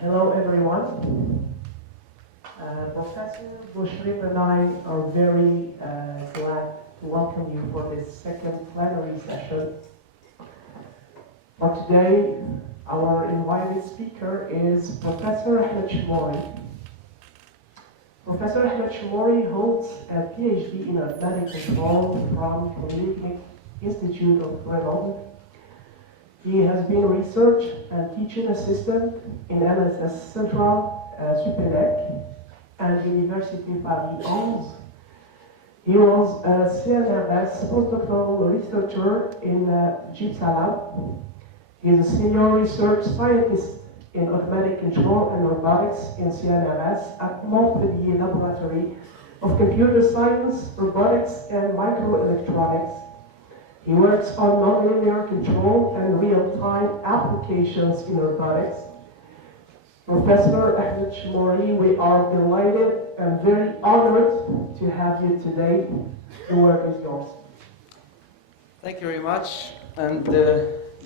Hello everyone. Professor Bushrim and I are very glad to welcome you for this second plenary session. For today, our invited speaker is Professor Ahmed Shmori. Professor Ahmed Shmori holds a PhD in Athletic Control from Plenary Institute of Grenoble. He has been a research and teaching assistant in LSS Central, Supélec, and University Paris 11. He was a CNRS postdoctoral researcher in GIPSA Lab. He is a senior research scientist in automatic control and robotics in CNRS at Montpellier Laboratory of Computer Science, Robotics, and Microelectronics. He works on nonlinear control and real-time applications in robotics. Professor Ahmed Shmori, we are delighted and very honored to have you today. The work is yours. Thank you very much, and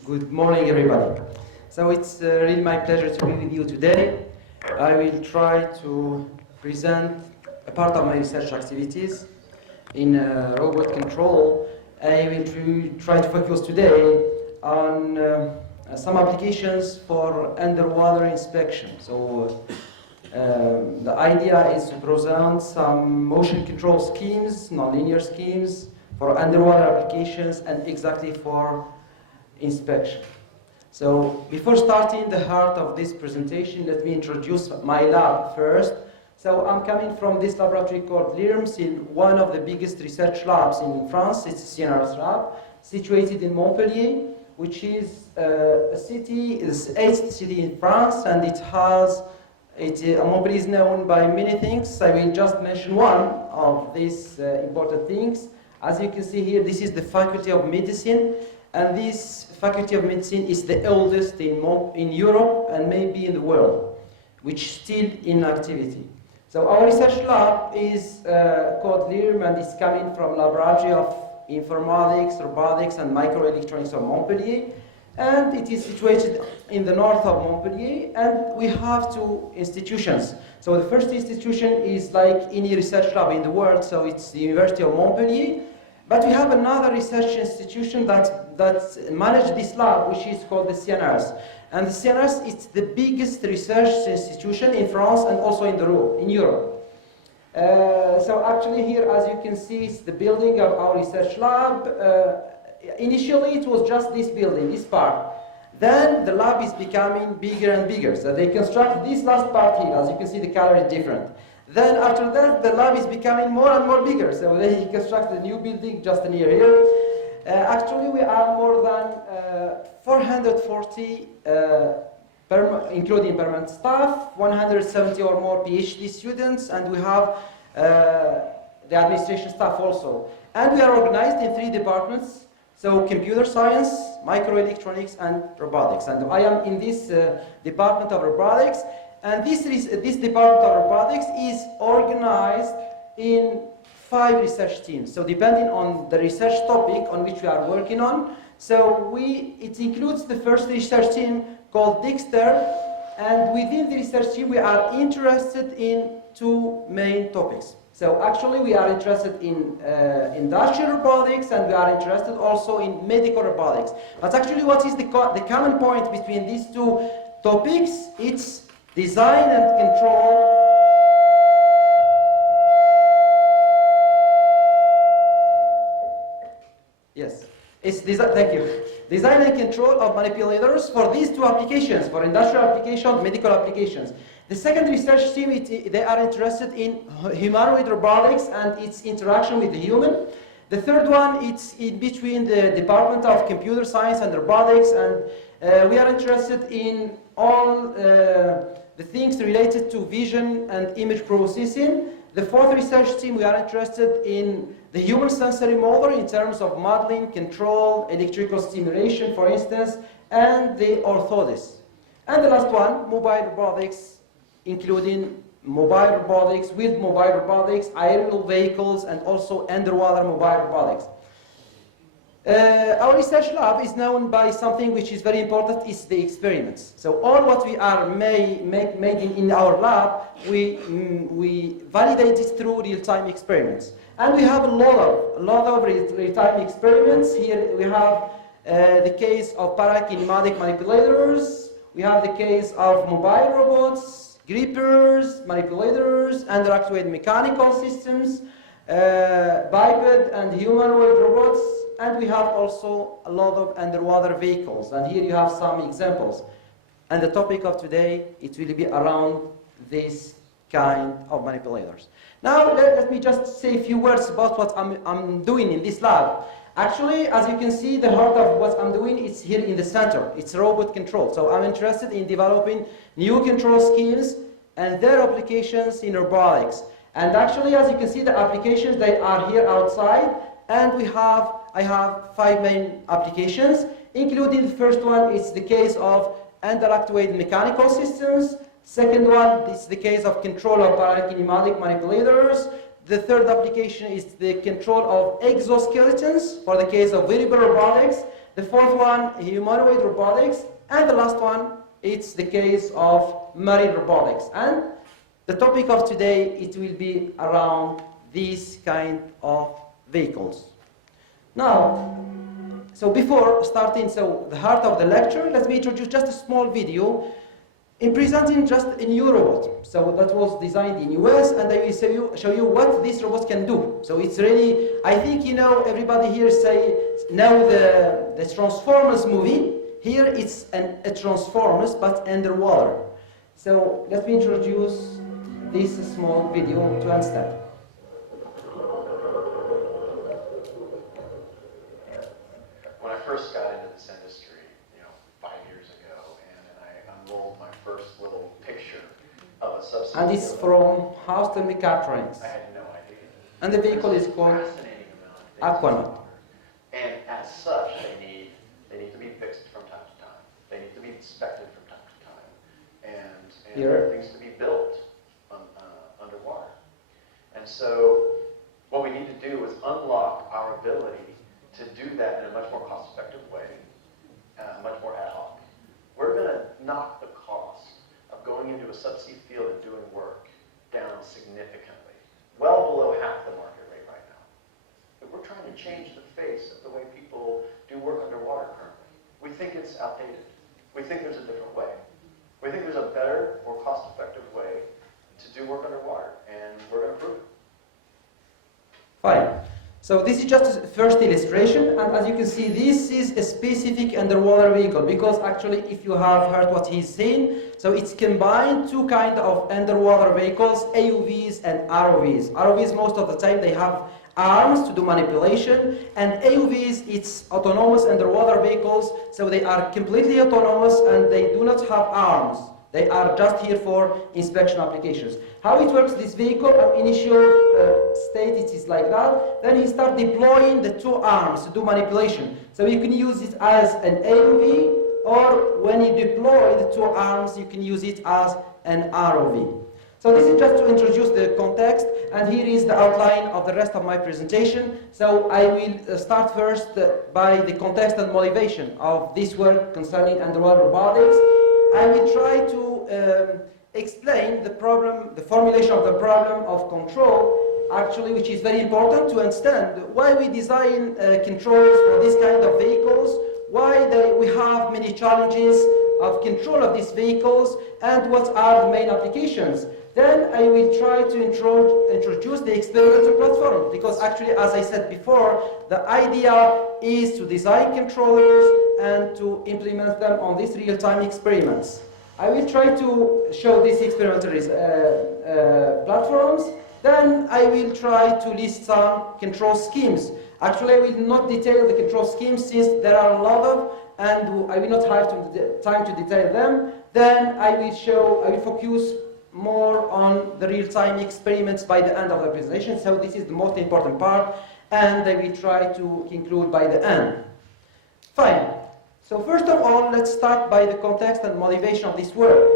good morning, everybody. So it's really my pleasure to be with you today. I will try to present a part of my research activities in robot control. I will try to focus today on some applications for underwater inspection. So the idea is to present some motion control schemes, nonlinear schemes for underwater applications and exactly for inspection. So before starting the heart of this presentation, let me introduce my lab first. So I'm coming from this laboratory called LIRMS, in one of the biggest research labs in France. It's a CNRS lab, situated in Montpellier, which is a city, it's the 8th city in France, and it has, Montpellier is known by many things. I will just mention one of these important things. As you can see here, this is the Faculty of Medicine, and this Faculty of Medicine is the oldest in Europe and maybe in the world, which is still in activity. So our research lab is called LIRM, and it's coming from Laboratory of Informatics, Robotics, and Microelectronics of Montpellier. And it is situated in the north of Montpellier, and we have two institutions. So the first institution is like any research lab in the world, so it's the University of Montpellier. But we have another research institution that manages this lab, which is called the CNRS. And the CNRS is the biggest research institution in France and also in Europe. So actually here, as you can see, it's the building of our research lab. Initially, it was just this building, this part. Then the lab is becoming bigger and bigger. So they construct this last part here. As you can see, the color is different. Then after that, the lab is becoming more and more bigger. So they construct a new building just near here. Actually, we are more than 440, including permanent staff, 170 or more PhD students, and we have the administration staff also. And we are organized in 3 departments, so computer science, microelectronics, and robotics. And I am in this department of robotics, and this department of robotics is organized in 5 research teams. So depending on the research topic on which we are working on, so it includes the first research team called Dexter, and within the research team we are interested in 2 main topics. So actually we are interested in industrial robotics, and we are interested also in medical robotics. But actually what is the common point between these 2 topics? It's design and control. Yes, it's thank you. Design and control of manipulators for these 2 applications, for industrial applications, medical applications. The second research team, they are interested in humanoid robotics and its interaction with the human. The third one, it's in between the Department of Computer Science and Robotics, and we are interested in all the things related to vision and image processing. The fourth research team, we are interested in the human sensory motor in terms of modeling, control, electrical stimulation, for instance, and the orthotics. And the last one, mobile robotics, including mobile robotics, with mobile robotics, aerial vehicles, and also underwater mobile robotics. Our research lab is known by something which is very important, is the experiments. So all what we are made in our lab, we validate it through real-time experiments. And we have a lot of real-time experiments. Here we have the case of parakinematic manipulators. We have the case of mobile robots, grippers, manipulators, under-actuated mechanical systems, biped and humanoid robots, and we have also a lot of underwater vehicles. And here you have some examples. And the topic of today, it will be around this kind of manipulators. Now, let me just say a few words about what I'm doing in this lab. Actually, as you can see, the heart of what I'm doing is here in the center. It's robot control. So I'm interested in developing new control schemes and their applications in robotics. And actually, as you can see, the applications, they are here outside. And I have 5 main applications, including the first one is the case of under-actuated mechanical systems. Second one is the case of control of parakinematic manipulators. The third application is the control of exoskeletons for the case of wearable robotics. The fourth one, humanoid robotics. And the last one, it's the case of marine robotics. And the topic of today, it will be around these kind of vehicles. Now, so before starting, so the heart of the lecture, let me introduce just a small video in presenting just a new robot. So that was designed in US, and I will show you what these robots can do. So it's really, I think you know, everybody here know the Transformers movie. Here it's a Transformers, but underwater. So let me introduce this small video to understand. When I first got into this industry, 5 years ago, and I unrolled my first little picture of a subsea. And it's from Houston Mechatronics. I had no idea. And the vehicle is called Fascinating amount of things Aquanaut. in water. And as such, they need to be fixed from time to time. They need to be inspected from time to time. And there are things to be built underwater. And so what we need to do is unlock our ability to do that in a much more cost-effective way, much more ad hoc. We're going to knock the cost of going into a subsea field and doing work down significantly, well below half the market rate right now. But we're trying to change the face of the way people do work underwater currently. We think it's outdated. We think there's a different way. We think there's a better, more cost-effective way to do work underwater, and we're going to prove it. Fine. So this is just a first illustration, and as you can see, this is a specific underwater vehicle, because actually, if you have heard what he's saying, so it's combined two kind of underwater vehicles, AUVs and ROVs. ROVs, most of the time, they have arms to do manipulation, and AUVs, it's autonomous underwater vehicles, so they are completely autonomous and they do not have arms. They are just here for inspection applications. How it works, this vehicle, at initial state, it is like that. Then you start deploying the two arms to do manipulation. So you can use it as an AUV, or when you deploy the two arms, you can use it as an ROV. So this is just to introduce the context, and here is the outline of the rest of my presentation. So I will start first by the context and motivation of this work concerning underwater robotics. I will try to explain the problem, the formulation of the problem of control, actually, which is very important to understand why we design controls for this kind of vehicles, why we have many challenges of control of these vehicles, and what are the main applications. Then I will try to introduce the experimental platform, because actually, as I said before, the idea is to design controllers and to implement them on these real-time experiments. I will try to show these experimental platforms. Then I will try to list some control schemes. Actually, I will not detail the control schemes since there are a lot of, and I will not have time to detail them. Then I will focus more on the real-time experiments by the end of the presentation. So this is the most important part, and I will try to conclude by the end. Fine. So first of all, let's start by the context and motivation of this work.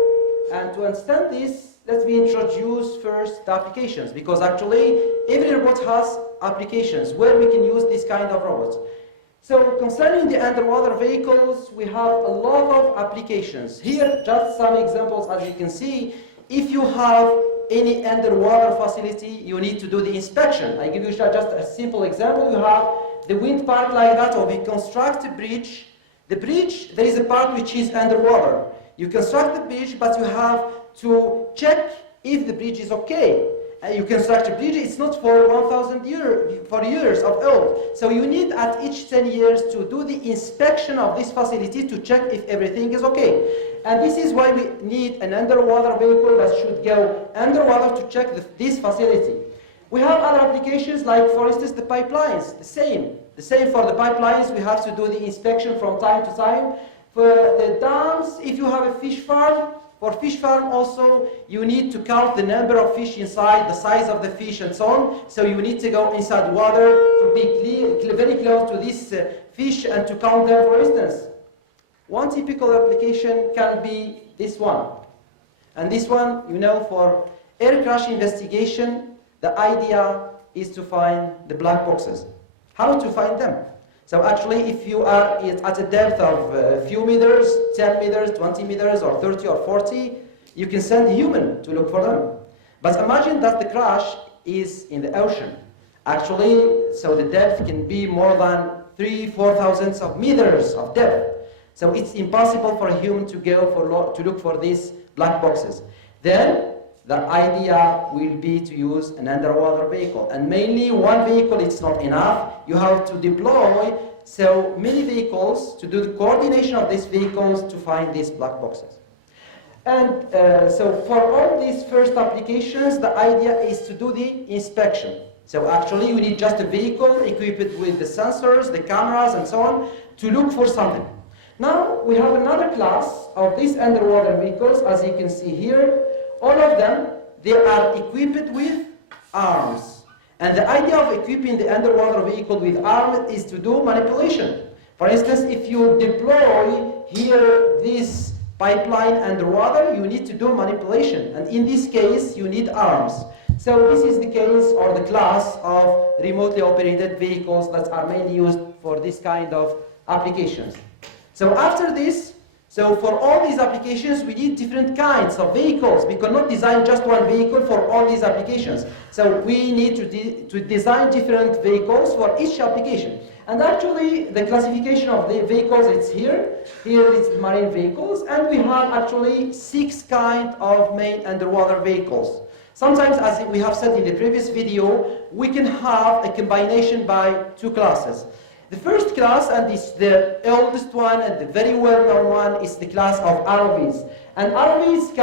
And to understand this, let me introduce first the applications, because actually every robot has applications where we can use this kind of robots. So concerning the underwater vehicles, we have a lot of applications. Here, just some examples. As you can see, if you have any underwater facility, you need to do the inspection. I give you just a simple example. You have the wind park like that, or we construct a bridge. The bridge, there is a part which is underwater. You construct the bridge, but you have to check if the bridge is okay. And you construct a bridge, it's not for 1,000 years of old. So you need at each 10 years to do the inspection of this facility to check if everything is okay. And this is why we need an underwater vehicle that should go underwater to check this facility. We have other applications like, for instance, the pipelines, the same. The same for the pipelines, we have to do the inspection from time to time. For the dams, if you have a fish farm, for fish farm also, you need to count the number of fish inside, the size of the fish and so on. So you need to go inside water to be very close to this fish and to count them, for instance. One typical application can be this one. And this one, you know, for air crash investigation, the idea is to find the black boxes. How to find them? So actually, if you are at a depth of a few meters, 10 meters, 20 meters, or 30 or 40, you can send a human to look for them. But imagine that the crash is in the ocean. Actually, so the depth can be more than 3,000–4,000 of meters of depth. So it's impossible for a human to go to look for these black boxes. Then the idea will be to use an underwater vehicle. And mainly one vehicle, it's not enough. You have to deploy so many vehicles to do the coordination of these vehicles to find these black boxes. And so for all these first applications, the idea is to do the inspection. So actually you need just a vehicle equipped with the sensors, the cameras and so on to look for something. Now we have another class of these underwater vehicles, as you can see here. All of them, they are equipped with arms. And the idea of equipping the underwater vehicle with arms is to do manipulation. For instance, if you deploy here this pipeline underwater, you need to do manipulation. And in this case, you need arms. So this is the case or the class of remotely operated vehicles that are mainly used for this kind of applications. So after this, so for all these applications, we need different kinds of vehicles. We cannot design just one vehicle for all these applications. So we need to design different vehicles for each application. And actually, the classification of the vehicles, it's here. Here it's the marine vehicles. And we have actually 6 kinds of main underwater vehicles. Sometimes, as we have said in the previous video, we can have a combination by 2 classes. The first class, and it's the oldest one and the very well-known one, is the class of ROVs. And ROVs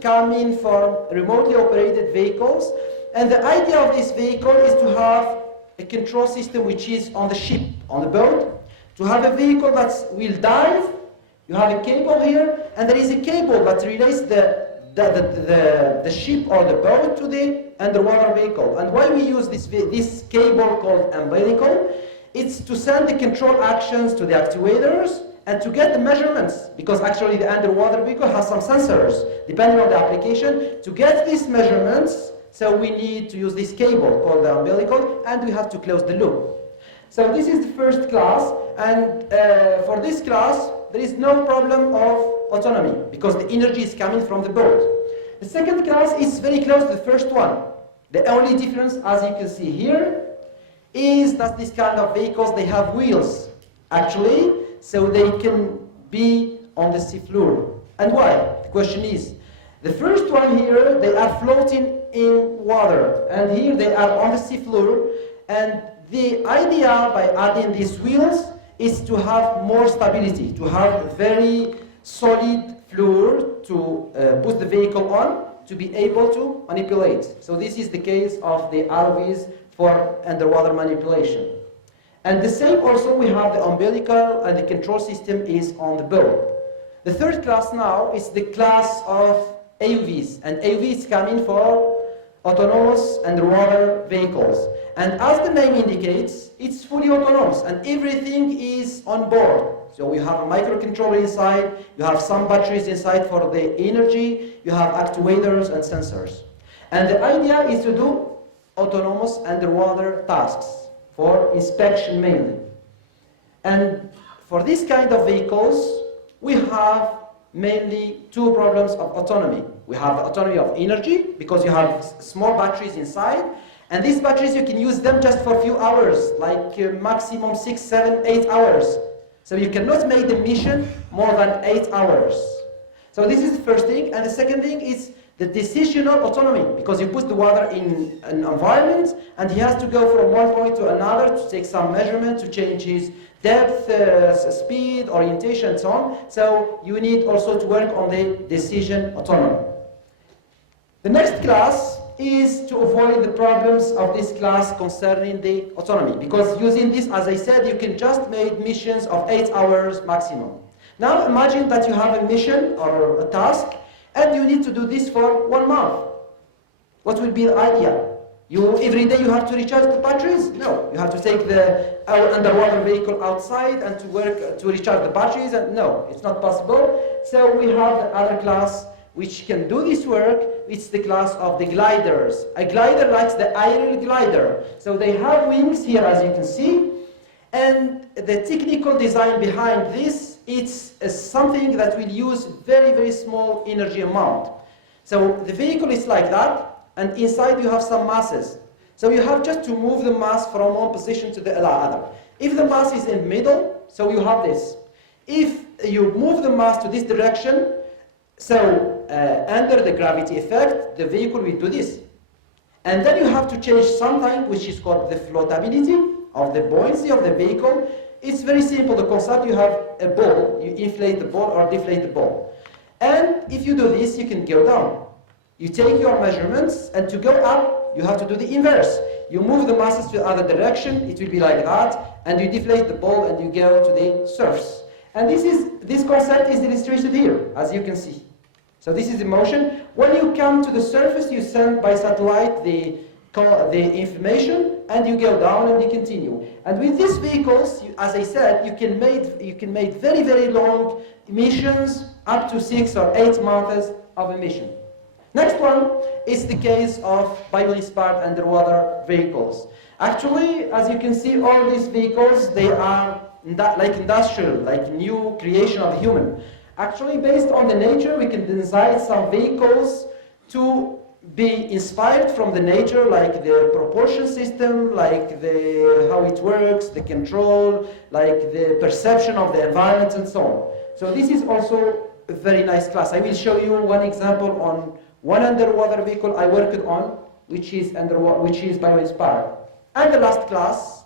come in from remotely operated vehicles. And the idea of this vehicle is to have a control system which is on the ship, on the boat. To have a vehicle that will dive, you have a cable here, and there is a cable that relates the ship or the boat to the underwater vehicle. And why we use this cable called umbilical? It's to send the control actions to the actuators and to get the measurements, because actually the underwater vehicle has some sensors, depending on the application. To get these measurements, so we need to use this cable called the umbilical, and we have to close the loop. So this is the first class, and for this class, there is no problem of autonomy, because the energy is coming from the boat. The second class is very close to the first one. The only difference, as you can see here, is that this kind of vehicles, they have wheels, actually, so they can be on the seafloor. And why? The question is, the first one here, they are floating in water, and here they are on the seafloor, and the idea by adding these wheels is to have more stability, to have a very solid floor to put the vehicle on, to be able to manipulate. So this is the case of the ROVs for underwater manipulation. And the same also, we have the umbilical, and the control system is on the boat. The third class now is the class of AUVs, and AUV is coming for autonomous underwater vehicles. And as the name indicates, it's fully autonomous, and everything is on board. So you have a microcontroller inside, you have some batteries inside for the energy, you have actuators and sensors. And the idea is to do autonomous underwater tasks for inspection mainly. And for this kind of vehicles, we have mainly two problems of autonomy. We have the autonomy of energy, because you have small batteries inside, and these batteries, you can use them just for a few hours, like maximum 6, 7, 8 hours. So you cannot make the mission more than 8 hours. So this is the first thing. And the second thing is the decisional autonomy, because you put the water in an environment, and he has to go from one point to another to take some measurement, to change his depth, speed, orientation, and so on. So you need also to work on the decision autonomy. The next class is to avoid the problems of this class concerning the autonomy, because using this, as I said, you can just make missions of 8 hours maximum. Now imagine that you have a mission or a task, and you need to do this for 1 month. What will be the idea? Every day you have to recharge the batteries? No, you have to take our underwater vehicle outside and to work to recharge the batteries, and no, it's not possible. So we have the other class which can do this work. It's the class of the gliders. A glider likes the aerial glider. So they have wings here, as you can see, and the technical design behind this, it's something that will use very, very small energy amount. So the vehicle is like that, and inside you have some masses. So you have just to move the mass from one position to the other. If the mass is in the middle, so you have this. If you move the mass to this direction, so under the gravity effect, the vehicle will do this. And then you have to change something which is called the floatability of the buoyancy of the vehicle. It's very simple, the concept. You have a ball, you inflate the ball or deflate the ball. And if you do this, you can go down. You take your measurements, and to go up, you have to do the inverse. You move the masses to the other direction, it will be like that, and you deflate the ball and you go to the surface. And this concept is illustrated here, as you can see. So this is the motion. When you come to the surface, you send by satellite the information, and you go down and you continue. And with these vehicles, as I said, you can make very, very long missions, up to 6 or 8 months of a mission. Next one is the case of bio-inspired underwater vehicles. Actually, as you can see, all these vehicles, they are like industrial, like new creation of the human. Actually, based on the nature, we can design some vehicles to be inspired from the nature, like the propulsion system, like how it works, the control, like the perception of the environment, and so on. So this is also a very nice class. I will show you one example on one underwater vehicle I worked on, which is bio-inspired. And the last class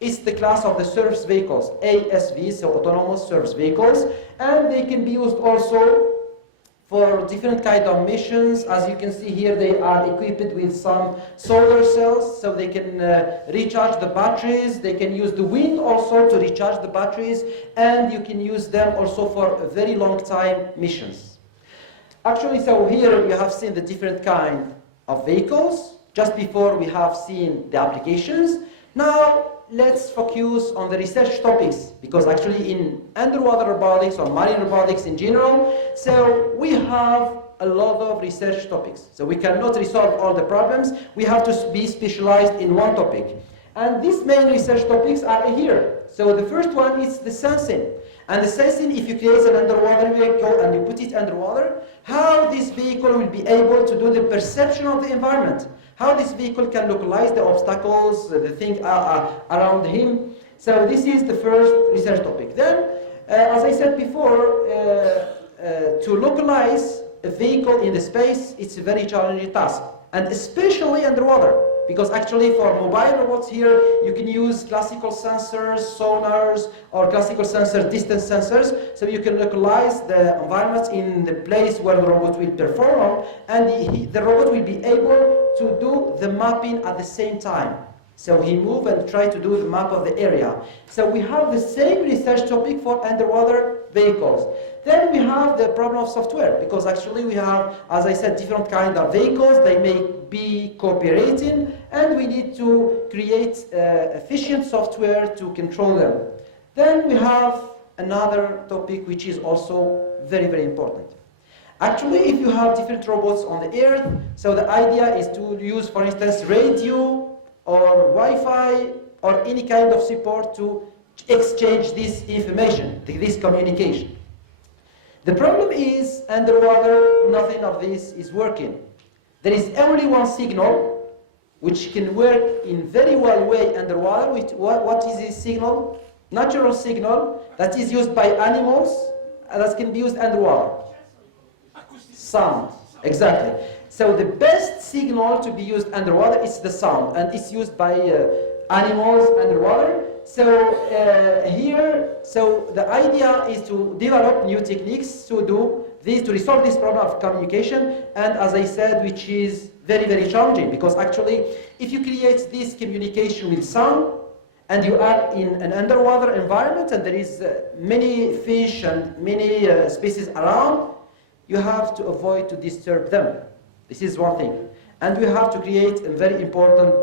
is the class of the surface vehicles, ASV, so autonomous surface vehicles, and they can be used also for different kind of missions. As you can see here, they are equipped with some solar cells, so they can recharge the batteries. They can use the wind also to recharge the batteries, and you can use them also for a very long time missions. Actually, so here you have seen the different kind of vehicles. Just before we have seen the applications. Now let's focus on the research topics, because actually in underwater robotics or marine robotics in general, so we have a lot of research topics. So we cannot resolve all the problems. We have to be specialized in one topic. And these main research topics are here. So the first one is the sensing. And the sensing, if you create an underwater vehicle and you put it underwater, how this vehicle will be able to do the perception of the environment. How this vehicle can localize the obstacles, the thing around him. So this is the first research topic. Then, as I said before, to localize a vehicle in the space, it's a very challenging task. And especially underwater. Because actually for mobile robots here, you can use classical sensors, sonars, or classical sensor distance sensors. So you can localize the environment in the place where the robot will perform, and the robot will be able to do the mapping at the same time. So he move and try to do the map of the area. So we have the same research topic for underwater vehicles. Then we have the problem of software, because actually we have, as I said, different kind of vehicles. They may be cooperating, and we need to create efficient software to control them. Then we have another topic which is also very, very important. Actually, if you have different robots on the Earth, so the idea is to use, for instance, radio or Wi-Fi or any kind of support to exchange this information, this communication. The problem is, underwater, nothing of this is working. There is only one signal which can work in very well way underwater. What is this signal? Natural signal that is used by animals and that can be used underwater. Sound, exactly. So the best signal to be used underwater is the sound, and it's used by animals underwater. So so the idea is to develop new techniques to do this, to resolve this problem of communication, and as I said, which is very, very challenging, because actually, if you create this communication with sound, and you are in an underwater environment, and there is many fish and many species around, you have to avoid to disturb them. This is one thing. And we have to create a very important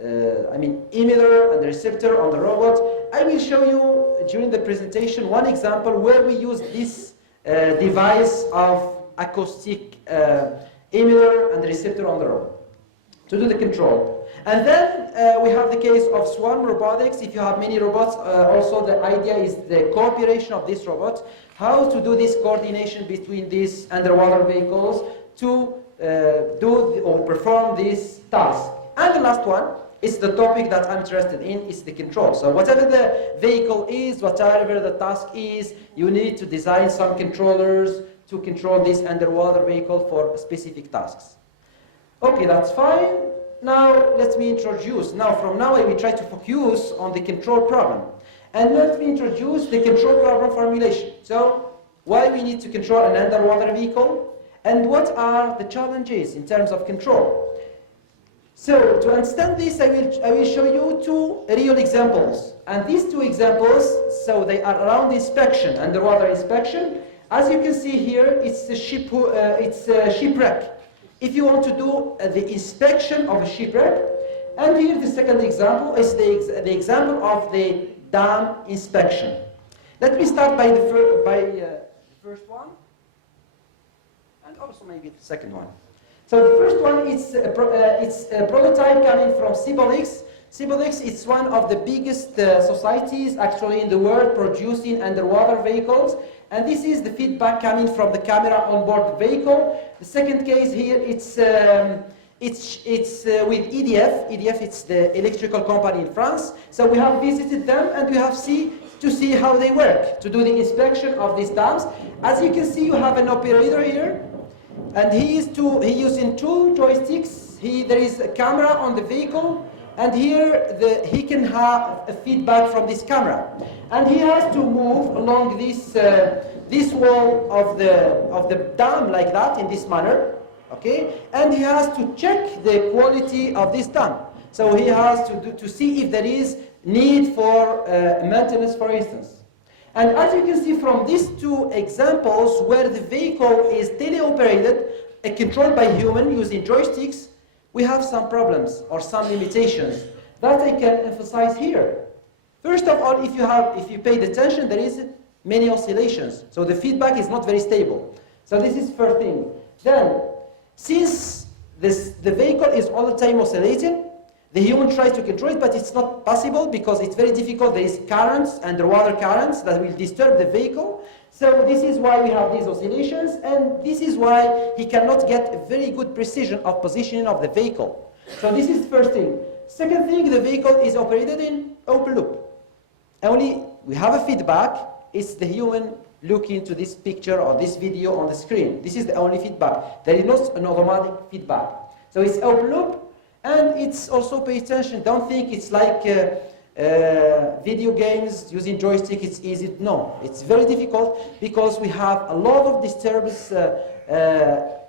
emitter and receptor on the robot. I will show you during the presentation one example where we use this device of acoustic emitter and receptor on the robot to do the control. And then we have the case of swarm robotics. If you have many robots, also the idea is the cooperation of these robots, how to do this coordination between these underwater vehicles to do or perform this task. And the last one is the topic that I'm interested in, is the control. So whatever the vehicle is, whatever the task is, you need to design some controllers to control this underwater vehicle for specific tasks. Okay, that's fine. Now let me introduce. From now I will try to focus on the control problem. And let me introduce the control problem formulation. So why we need to control an underwater vehicle, and what are the challenges in terms of control. So to understand this, I will show you two real examples. And these two examples, so they are around inspection, underwater inspection. As you can see here, it's a shipwreck. If you want to do the inspection of a shipwreck, and here the second example is the example of the dam inspection. Let me start by the first one, and also maybe the second one. So the first one is it's a prototype coming from Sybolix. Sybolix is one of the biggest societies actually in the world producing underwater vehicles. And this is the feedback coming from the camera on board the vehicle. The second case here, it's with EDF. EDF, it's the electrical company in France. So we have visited them, and we have to see how they work, to do the inspection of these dams. As you can see, you have an operator here, and he using two joysticks. There is a camera on the vehicle, and here he can have a feedback from this camera. And he has to move along this wall of the dam like that, in this manner, okay? And he has to check the quality of this dam. So he has to see if there is need for maintenance, for instance. And as you can see from these two examples, where the vehicle is teleoperated, controlled by human using joysticks, we have some problems or some limitations that I can emphasize here. First of all, if you paid attention, there is many oscillations. So the feedback is not very stable. So this is first thing. Then, since the vehicle is all the time oscillating, the human tries to control it, but it's not possible because it's very difficult. There is currents, underwater currents, that will disturb the vehicle. So this is why we have these oscillations, and this is why he cannot get a very good precision of positioning of the vehicle. So this is first thing. Second thing, the vehicle is operated in open loop. Only we have a feedback, it's the human looking to this picture or this video on the screen. This is the only feedback. There is not an automatic feedback. So it's open loop, and it's also, pay attention, don't think it's like video games using joystick, it's easy. No, it's very difficult because we have a lot of disturbance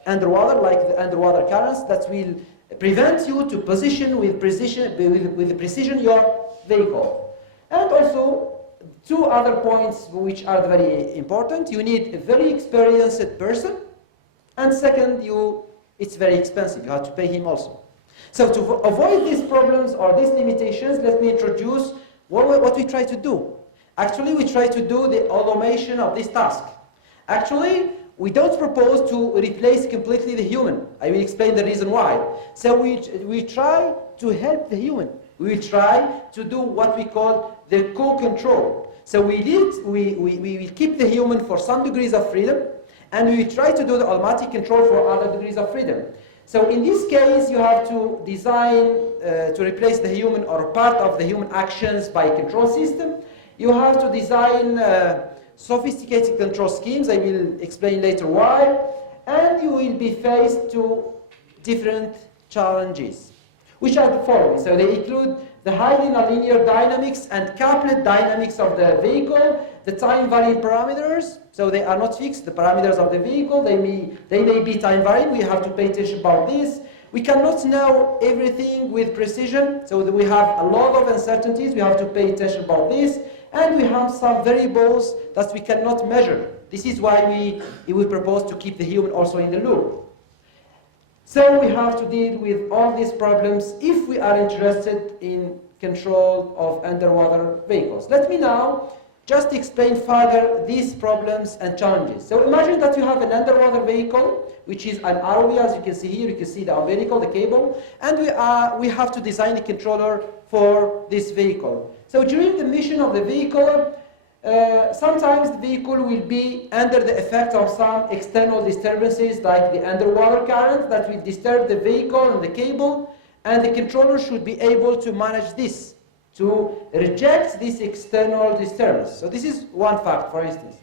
underwater, like the underwater currents, that will prevent you to position with precision your vehicle. And also, two other points which are very important. You need a very experienced person, and second, it's very expensive. You have to pay him also. So to avoid these problems or these limitations, let me introduce what we try to do. Actually, we try to do the automation of this task. Actually, we don't propose to replace completely the human. I will explain the reason why. So we try to help the human. We will try to do what we call the co-control. So we will keep the human for some degrees of freedom, and we will try to do the automatic control for other degrees of freedom. So in this case, you have to design to replace the human or part of the human actions by control system. You have to design sophisticated control schemes. I will explain later why. And you will be faced to different challenges, which are the following. So they include the highly nonlinear dynamics and couplet dynamics of the vehicle, the time-varying parameters, so they are not fixed, the parameters of the vehicle, they may be time-varying, we have to pay attention about this. We cannot know everything with precision, so that we have a lot of uncertainties, we have to pay attention about this, and we have some variables that we cannot measure. This is why we propose to keep the human also in the loop. So we have to deal with all these problems if we are interested in control of underwater vehicles. Let me now just explain further these problems and challenges. So imagine that you have an underwater vehicle, which is an ROV, as you can see here. You can see the umbilical, the cable, and we have to design a controller for this vehicle. So during the mission of the vehicle, sometimes the vehicle will be under the effect of some external disturbances like the underwater current that will disturb the vehicle and the cable, and the controller should be able to manage this, to reject this external disturbance. So this is one fact, for instance.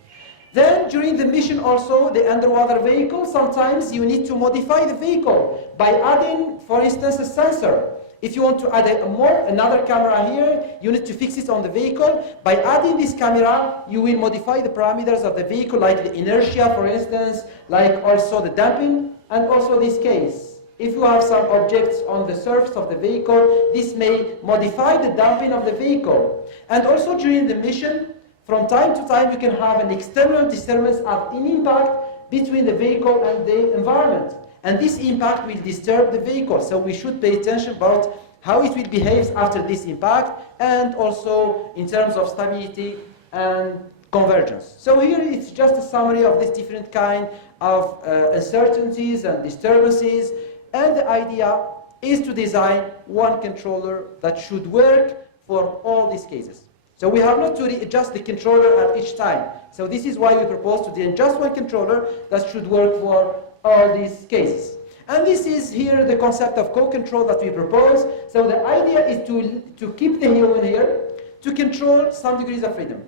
Then during the mission also, the underwater vehicle, sometimes you need to modify the vehicle by adding, for instance, a sensor. If you want to add another camera here, you need to fix it on the vehicle. By adding this camera, you will modify the parameters of the vehicle, like the inertia, for instance, like also the damping, and also this case. If you have some objects on the surface of the vehicle, this may modify the damping of the vehicle. And also during the mission, from time to time, you can have an external disturbance of an impact between the vehicle and the environment. And this impact will disturb the vehicle. So we should pay attention about how it will behave after this impact, and also in terms of stability and convergence. So here it's just a summary of these different kind of uncertainties and disturbances. And the idea is to design one controller that should work for all these cases. So we have not to readjust the controller at each time. So this is why we propose to design just one controller that should work for all these cases. And this is here the concept of co-control that we propose. So the idea is to keep the human here, to control some degrees of freedom.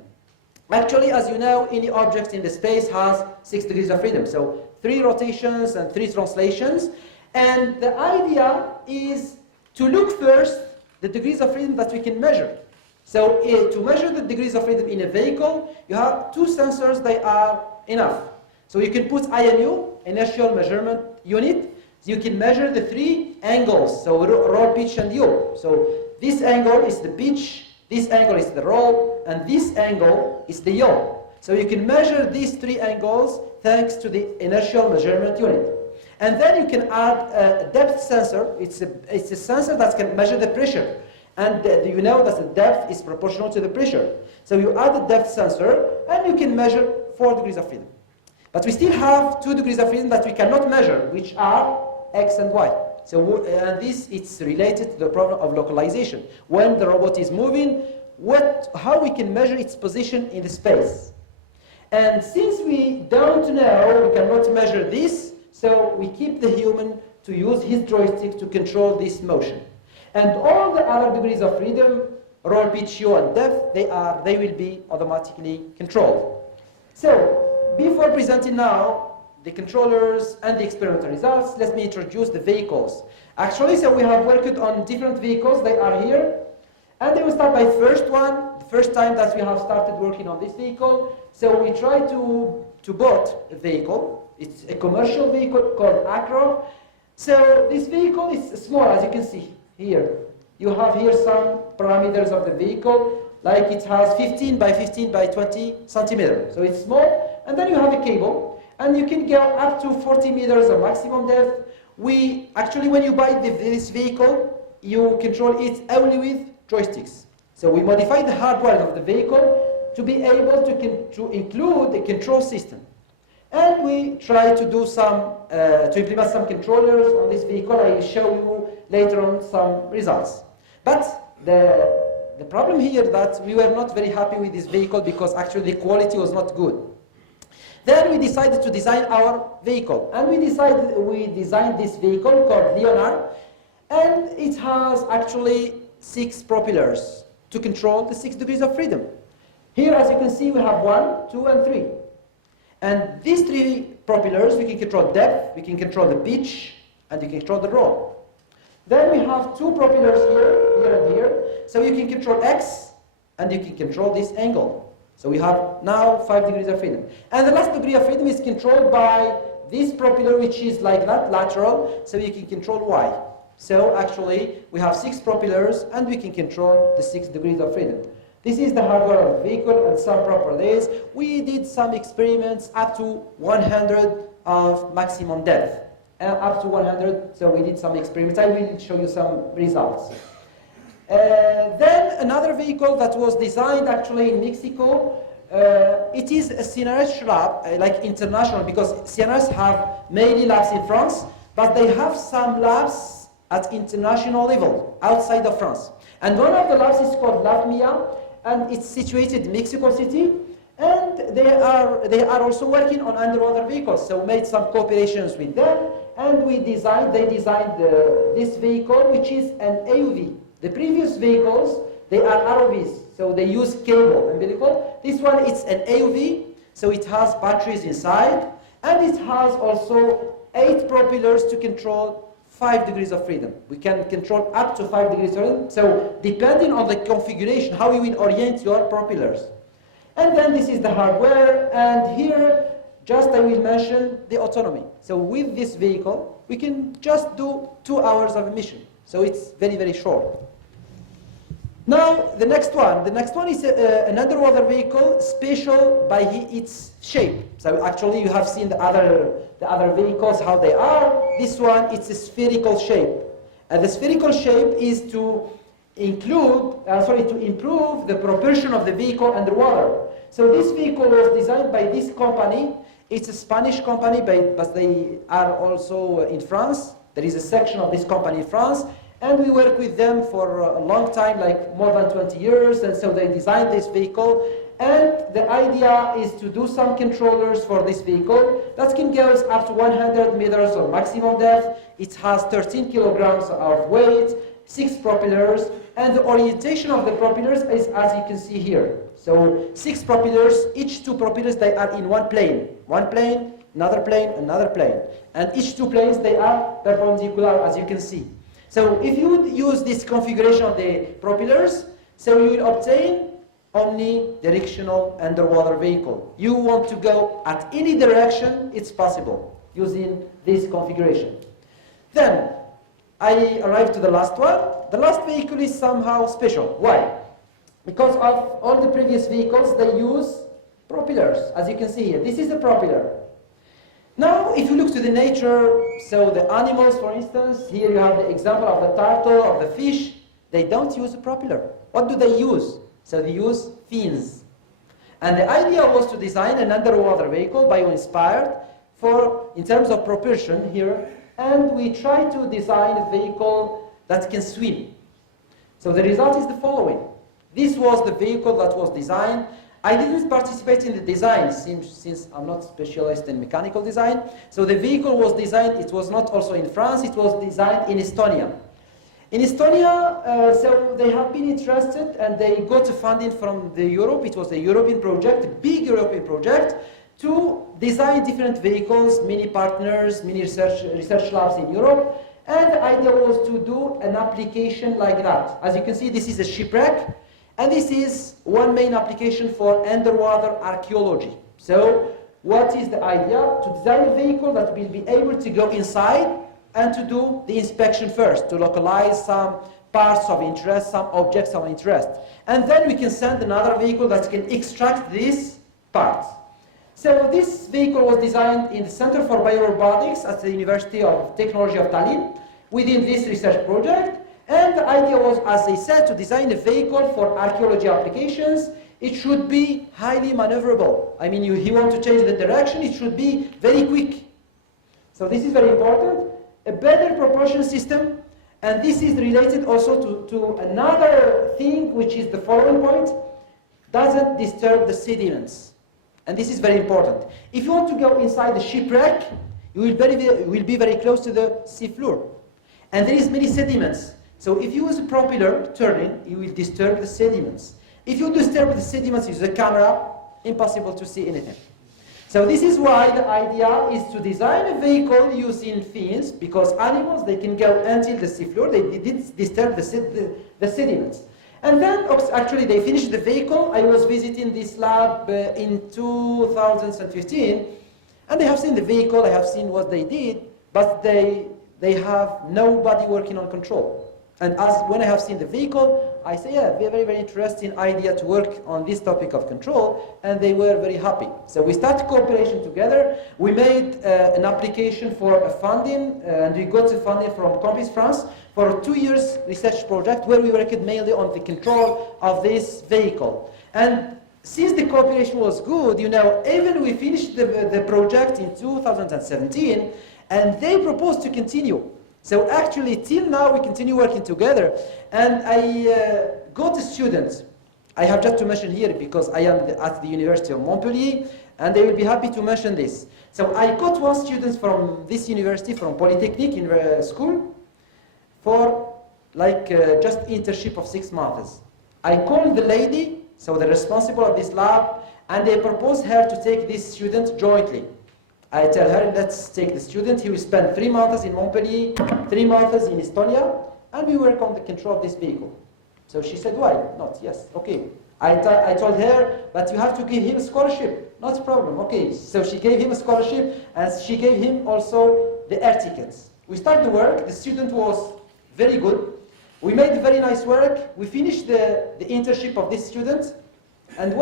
Actually, as you know, any object in the space has 6 degrees of freedom. So 3 rotations and 3 translations. And the idea is to look first the degrees of freedom that we can measure. So to measure the degrees of freedom in a vehicle, you have 2 sensors, they are enough. So you can put IMU, inertial measurement unit. You can measure the 3 angles, so roll, pitch, and yaw. So this angle is the pitch, this angle is the roll, and this angle is the yaw. So you can measure these 3 angles thanks to the inertial measurement unit. And then you can add a depth sensor. It's a sensor that can measure the pressure. And you know that the depth is proportional to the pressure. So you add the depth sensor, and you can measure 4 degrees of freedom. But we still have 2 degrees of freedom that we cannot measure, which are X and Y. So and this, it's related to the problem of localization. When the robot is moving, how we can measure its position in the space. And since we don't know, we cannot measure this, so we keep the human to use his joystick to control this motion. And all the other degrees of freedom, roll, pitch, yaw, and depth, they will be automatically controlled. So before presenting now the controllers and the experimental results, let me introduce the vehicles. Actually, so we have worked on different vehicles. They are here. And they will start by first one, the first time that we have started working on this vehicle. So we try to bought a vehicle. It's a commercial vehicle called Acro. So this vehicle is small, as you can see here. You have here some parameters of the vehicle, like it has 15 by 15 by 20 centimeters. So it's small. And then you have a cable, and you can go up to 40 meters of maximum depth. Actually, when you buy this vehicle, you control it only with joysticks. So we modify the hardware of the vehicle to be able to include the control system. And we try to do to implement some controllers on this vehicle. I will show you later on some results. But the the problem here that we were not very happy with this vehicle because actually the quality was not good. Then we decided to design our vehicle, and we designed this vehicle called Leonard, and it has actually 6 propellers to control the 6 degrees of freedom. Here, as you can see, we have 1, 2, and 3. And these 3 propellers, we can control depth, we can control the pitch, and we can control the roll. Then we have 2 propellers here and here, so you can control X, and you can control this angle. So we have now 5 degrees of freedom. And the last degree of freedom is controlled by this propeller, which is like that, lateral, so you can control Y. So actually, we have 6 propellers, and we can control the 6 degrees of freedom. This is the hardware of the vehicle and some properties. We did some experiments up to 100 of maximum depth. Up to 100, so we did some experiments. I will show you some results. Then another vehicle that was designed actually in Mexico, it is a CNRS lab, like international, because CNRS have mainly labs in France, but they have some labs at international level, outside of France. And one of the labs is called LabMIA, and it's situated in Mexico City, and they are also working on underwater vehicles, so we made some cooperations with them, and they designed this vehicle, which is an AUV. The previous vehicles, they are ROVs, so they use cable umbilical. This one, it's an AUV, so it has batteries inside, and it has also 8 propellers to control 5 degrees of freedom. We can control up to 5 degrees of freedom, so depending on the configuration, how you will orient your propellers. And then this is the hardware, and here, just I will mention the autonomy. So with this vehicle, we can just do 2 hours of mission. So it's very, very short. Now, the next one is an underwater vehicle, special by its shape. So actually, you have seen the other vehicles, how they are. This one, it's a spherical shape. And the spherical shape is to improve the propulsion of the vehicle underwater. So this vehicle was designed by this company. It's a Spanish company, but they are also in France. There is a section of this company in France. And we work with them for a long time, like more than 20 years, and so they designed this vehicle. And the idea is to do some controllers for this vehicle that can go up to 100 meters of maximum depth. It has 13 kilograms of weight, 6 propellers, and the orientation of the propellers is as you can see here. So 6 propellers, each 2 propellers, they are in one plane. One plane, another plane, another plane. And each 2 planes, they are perpendicular, as you can see. So if you would use this configuration of the propellers, so you will obtain omnidirectional underwater vehicle. You want to go at any direction, it's possible, using this configuration. Then, I arrived to the last one. The last vehicle is somehow special. Why? Because of all the previous vehicles, they use propellers, as you can see here. This is a propeller. Now, if you look to the nature, so the animals, for instance, here you have the example of the turtle, of the fish, they don't use a propeller. What do they use? So they use fins. And the idea was to design an underwater vehicle, bio-inspired, in terms of propulsion here, and we try to design a vehicle that can swim. So the result is the following. This was the vehicle that was designed. I didn't participate in the design since I'm not specialist in mechanical design. So the vehicle was designed, it was not also in France, it was designed in Estonia. In Estonia, so they have been interested and they got funding from Europe. It was a European project, a big European project, to design different vehicles, many partners, many research labs in Europe. And the idea was to do an application like that. As you can see, this is a shipwreck. And this is one main application for underwater archaeology. So what is the idea? To design a vehicle that will be able to go inside and to do the inspection first, to localize some parts of interest, some objects of interest. And then we can send another vehicle that can extract these parts. So this vehicle was designed in the Center for Biorobotics at the University of Technology of Tallinn within this research project. And the idea was, as I said, to design a vehicle for archaeology applications. It should be highly maneuverable. I mean, you want to change the direction, it should be very quick. So this is very important. A better propulsion system, And this is related also to another thing, which is the following point: doesn't disturb the sediments. And this is very important. If you want to go inside the shipwreck, you will be very close to the seafloor. And there is many sediments. So if you use a propeller turning, you will disturb the sediments. If you disturb the sediments with a camera, impossible to see anything. So this is why the idea is to design a vehicle using fins, because animals, they can go until the seafloor, they didn't disturb the sediments. And then, actually, they finished the vehicle. I was visiting this lab in 2015, and they have seen the vehicle, I have seen what they did, but they have nobody working on control. And when I have seen the vehicle, I say, yeah, very, very interesting idea to work on this topic of control, and they were very happy. So we started cooperation together. We made an application for a funding, and we got the funding from Campus France for a 2 years research project where we worked mainly on the control of this vehicle. And since the cooperation was good, even we finished the project in 2017, and they proposed to continue. So actually, till now, we continue working together. And I got a student. I have just to mention here because I am at the University of Montpellier, and they will be happy to mention this. So I got one student from this university, from Polytechnic in school, for just internship of 6 months. I called the lady, so the responsible of this lab, and they proposed her to take this student jointly. I tell her, let's take the student. He will spend 3 months in Montpellier, 3 months in Estonia, and we work on the control of this vehicle. So she said, why not? Yes, okay. I told her, but you have to give him a scholarship. Not a problem, okay. So she gave him a scholarship, and she gave him also the air tickets. We started the work. The student was very good. We made very nice work. We finished the internship of this student. And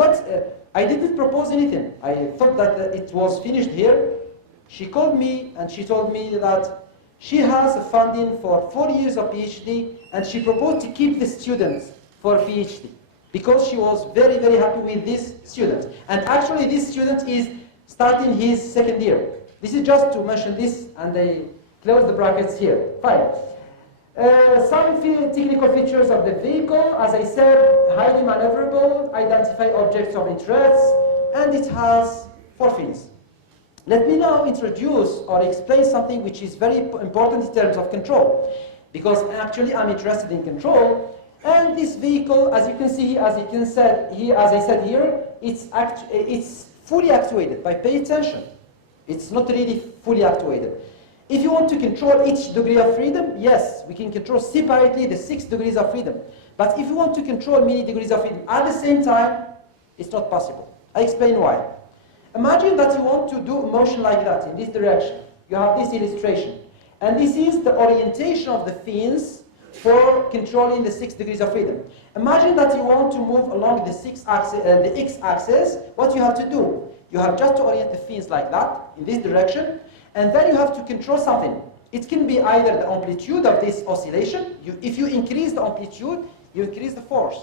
I didn't propose anything. I thought that it was finished here. She called me and she told me that she has a funding for 4 years of PhD, and she proposed to keep the student for PhD because she was very, very happy with this student. And actually, this student is starting his 2nd year. This is just to mention this, and they close the brackets here. Fine. Some technical features of the vehicle, as I said, highly maneuverable, identify objects of interest, and it has 4 fins. Let me now introduce or explain something which is very important in terms of control, because actually I'm interested in control, and this vehicle, as you can see, as I said here, it's fully actuated. By pay attention, it's not really fully actuated. If you want to control each degree of freedom, yes, we can control separately the 6 degrees of freedom. But if you want to control many degrees of freedom at the same time, it's not possible. I explain why. Imagine that you want to do a motion like that, in this direction. You have this illustration. And this is the orientation of the fins for controlling the 6 degrees of freedom. Imagine that you want to move along the x-axis. What you have to do? You have just to orient the fins like that, in this direction. And then you have to control something. It can be either the amplitude of this oscillation. If you increase the amplitude, you increase the force.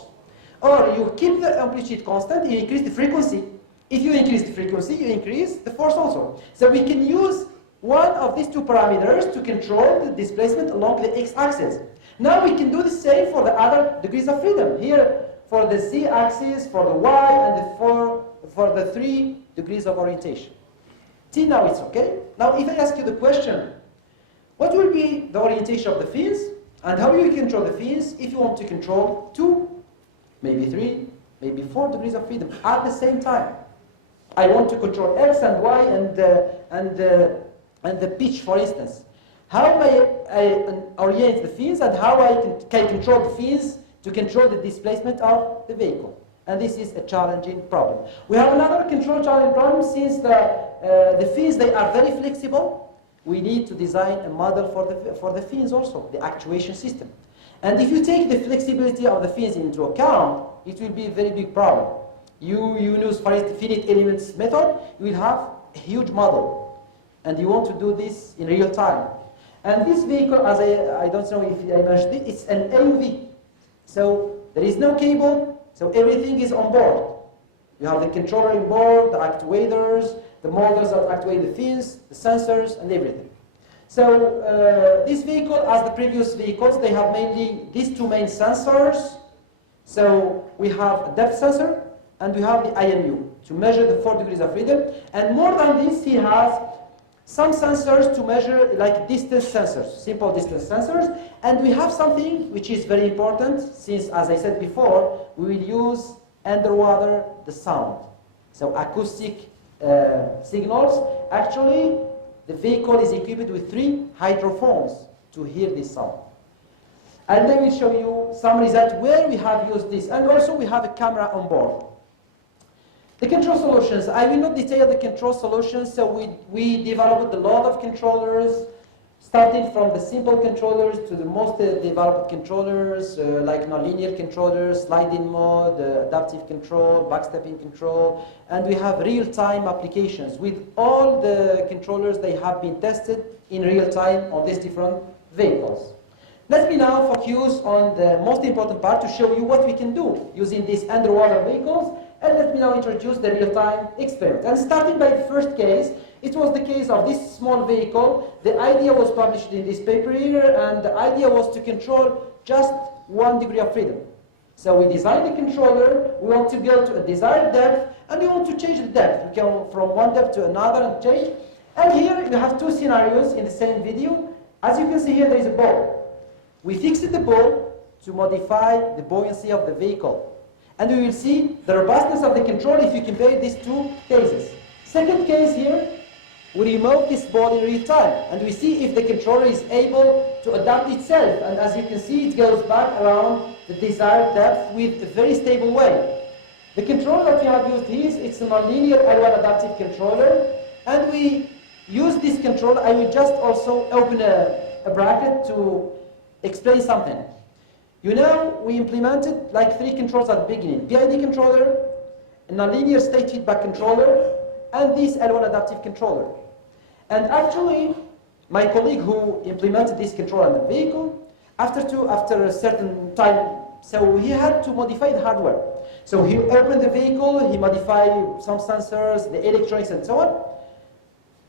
Or you keep the amplitude constant, you increase the frequency. If you increase the frequency, you increase the force also. So we can use one of these 2 parameters to control the displacement along the x-axis. Now we can do the same for the other degrees of freedom. Here, for the z-axis, for the y, and for the 3 degrees of orientation. Till now it's okay. Now if I ask you the question, what will be the orientation of the fins, and how you control the fins if you want to control 2, maybe 3, maybe 4 degrees of freedom at the same time? I want to control x and y and the pitch, for instance. How may I orient the fins, and how I can control the fins to control the displacement of the vehicle? And this is a challenging problem. We have another control challenging problem. Since the fins, they are very flexible, we need to design a model for the fins also, the actuation system. And if you take the flexibility of the fins into account, it will be a very big problem. You use, for instance, finite elements method, you will have a huge model. And you want to do this in real time. And this vehicle, as I don't know if I mentioned it, it's an AUV. So there is no cable, so everything is on board. You have the controller on board, the actuators, the motors that actuate the fins, the sensors, and everything. So this vehicle, as the previous vehicles, they have mainly these two main sensors. So we have a depth sensor and we have the IMU to measure the 4 degrees of freedom. And more than this, he has some sensors to measure like distance sensors, simple distance sensors. And we have something which is very important since, as I said before, we will use underwater the sound. So acoustic signals. Actually, the vehicle is equipped with 3 hydrophones to hear this sound. And then we'll show you some results where we have used this. And also we have a camera on board. The control solutions, I will not detail the control solutions, so we developed a lot of controllers, starting from the simple controllers to the most developed controllers, like nonlinear controllers, sliding mode, adaptive control, backstepping control, and we have real-time applications. With all the controllers, they have been tested in real time on these different vehicles. Let me now focus on the most important part to show you what we can do using these underwater vehicles, and let me now introduce the real-time experiment. And starting by the first case, it was the case of this small vehicle. The idea was published in this paper here, and the idea was to control just 1 degree of freedom. So we designed the controller, we want to go to a desired depth, and we want to change the depth. We can from one depth to another and change. And here you have 2 scenarios in the same video. As you can see here, there is a ball. We fixed the ball to modify the buoyancy of the vehicle. And we will see the robustness of the control if you compare these 2 cases. Second case here, we remove this ball in real time, and we see if the controller is able to adapt itself. And as you can see, it goes back around the desired depth with a very stable way. The controller that we have used here, it's a nonlinear L1 adaptive controller, and we use this controller. I will just also open a bracket to explain something. You know, we implemented like 3 controls at the beginning. PID controller, a nonlinear state feedback controller, and this L1 adaptive controller. And actually, my colleague who implemented this controller on the vehicle, after a certain time, so he had to modify the hardware. So he opened the vehicle, he modified some sensors, the electronics and so on.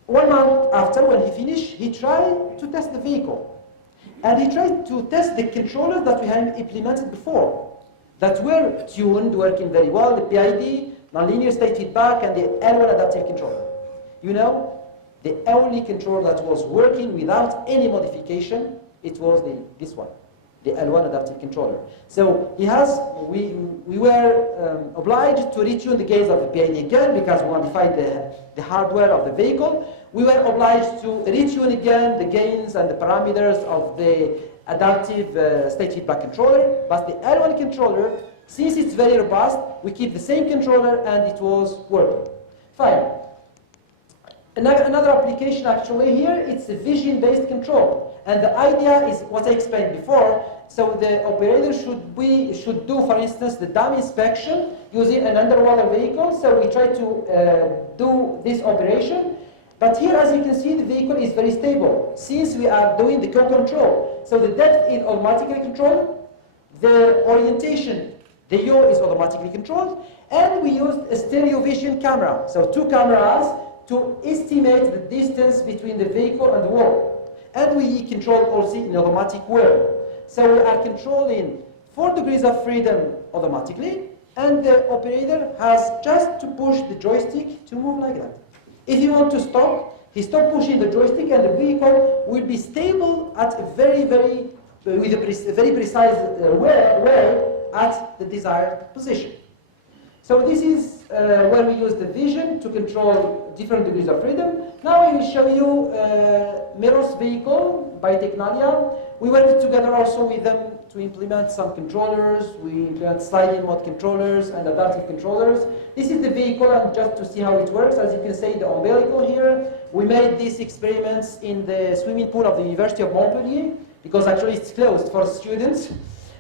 1 month after, when he finished, he tried to test the vehicle. And he tried to test the controllers that we had implemented before, that were tuned, working very well, the PID, nonlinear state feedback, and the L1 adaptive controller. You know, the only controller that was working without any modification, it was this one, the L1 adaptive controller. So we were obliged to retune the gains of the PID again because we modified the hardware of the vehicle. We were obliged to retune again the gains and the parameters of the adaptive state feedback controller. But the L1 controller, since it's very robust, we keep the same controller and it was working. Fine. Another application actually here, it's a vision-based control. And the idea is what I explained before. So the operator should do, for instance, the dam inspection using an underwater vehicle. So we try to do this operation. But here, as you can see, the vehicle is very stable since we are doing the co-control. So the depth is automatically controlled, the orientation, the yaw is automatically controlled, and we used a stereo vision camera. So 2 cameras to estimate the distance between the vehicle and the wall. And we control also in automatic way. So we are controlling 4 degrees of freedom automatically, and the operator has just to push the joystick to move like that. If you want to stop, he stops pushing the joystick and the vehicle will be stable at a very precise way at the desired position. So this is where we use the vision to control different degrees of freedom. Now I will show you Mirror's vehicle by Technalia. We worked together also with them to implement some controllers. We implement sliding mode controllers and adaptive controllers. This is the vehicle, and just to see how it works, as you can see the umbilical here. We made these experiments in the swimming pool of the University of Montpellier, because actually it's closed for students.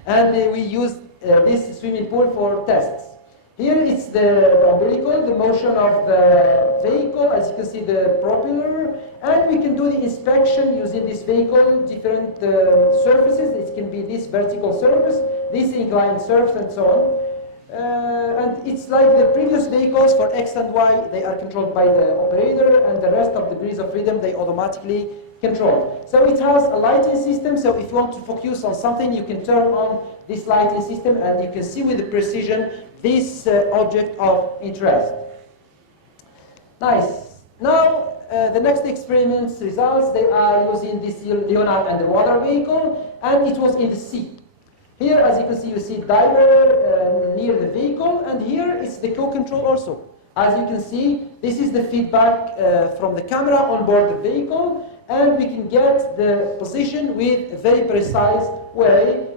And we used this swimming pool for tests. Here it's the umbilical, the motion of the vehicle, as you can see the propeller, and we can do the inspection using this vehicle, different surfaces. It can be this vertical surface, this inclined surface, and so on. And it's like the previous vehicles for X and Y, they are controlled by the operator, and the rest of the degrees of freedom, they automatically controlled. So it has a lighting system, so if you want to focus on something, you can turn on this lighting system and you can see with precision this object of interest. Nice. Now, the next experiment's results, they are using this Leonard underwater vehicle, and it was in the sea. Here, as you can see, you see diver near the vehicle, and here is the co-control also. As you can see, this is the feedback from the camera on board the vehicle, and we can get the position with a very precise way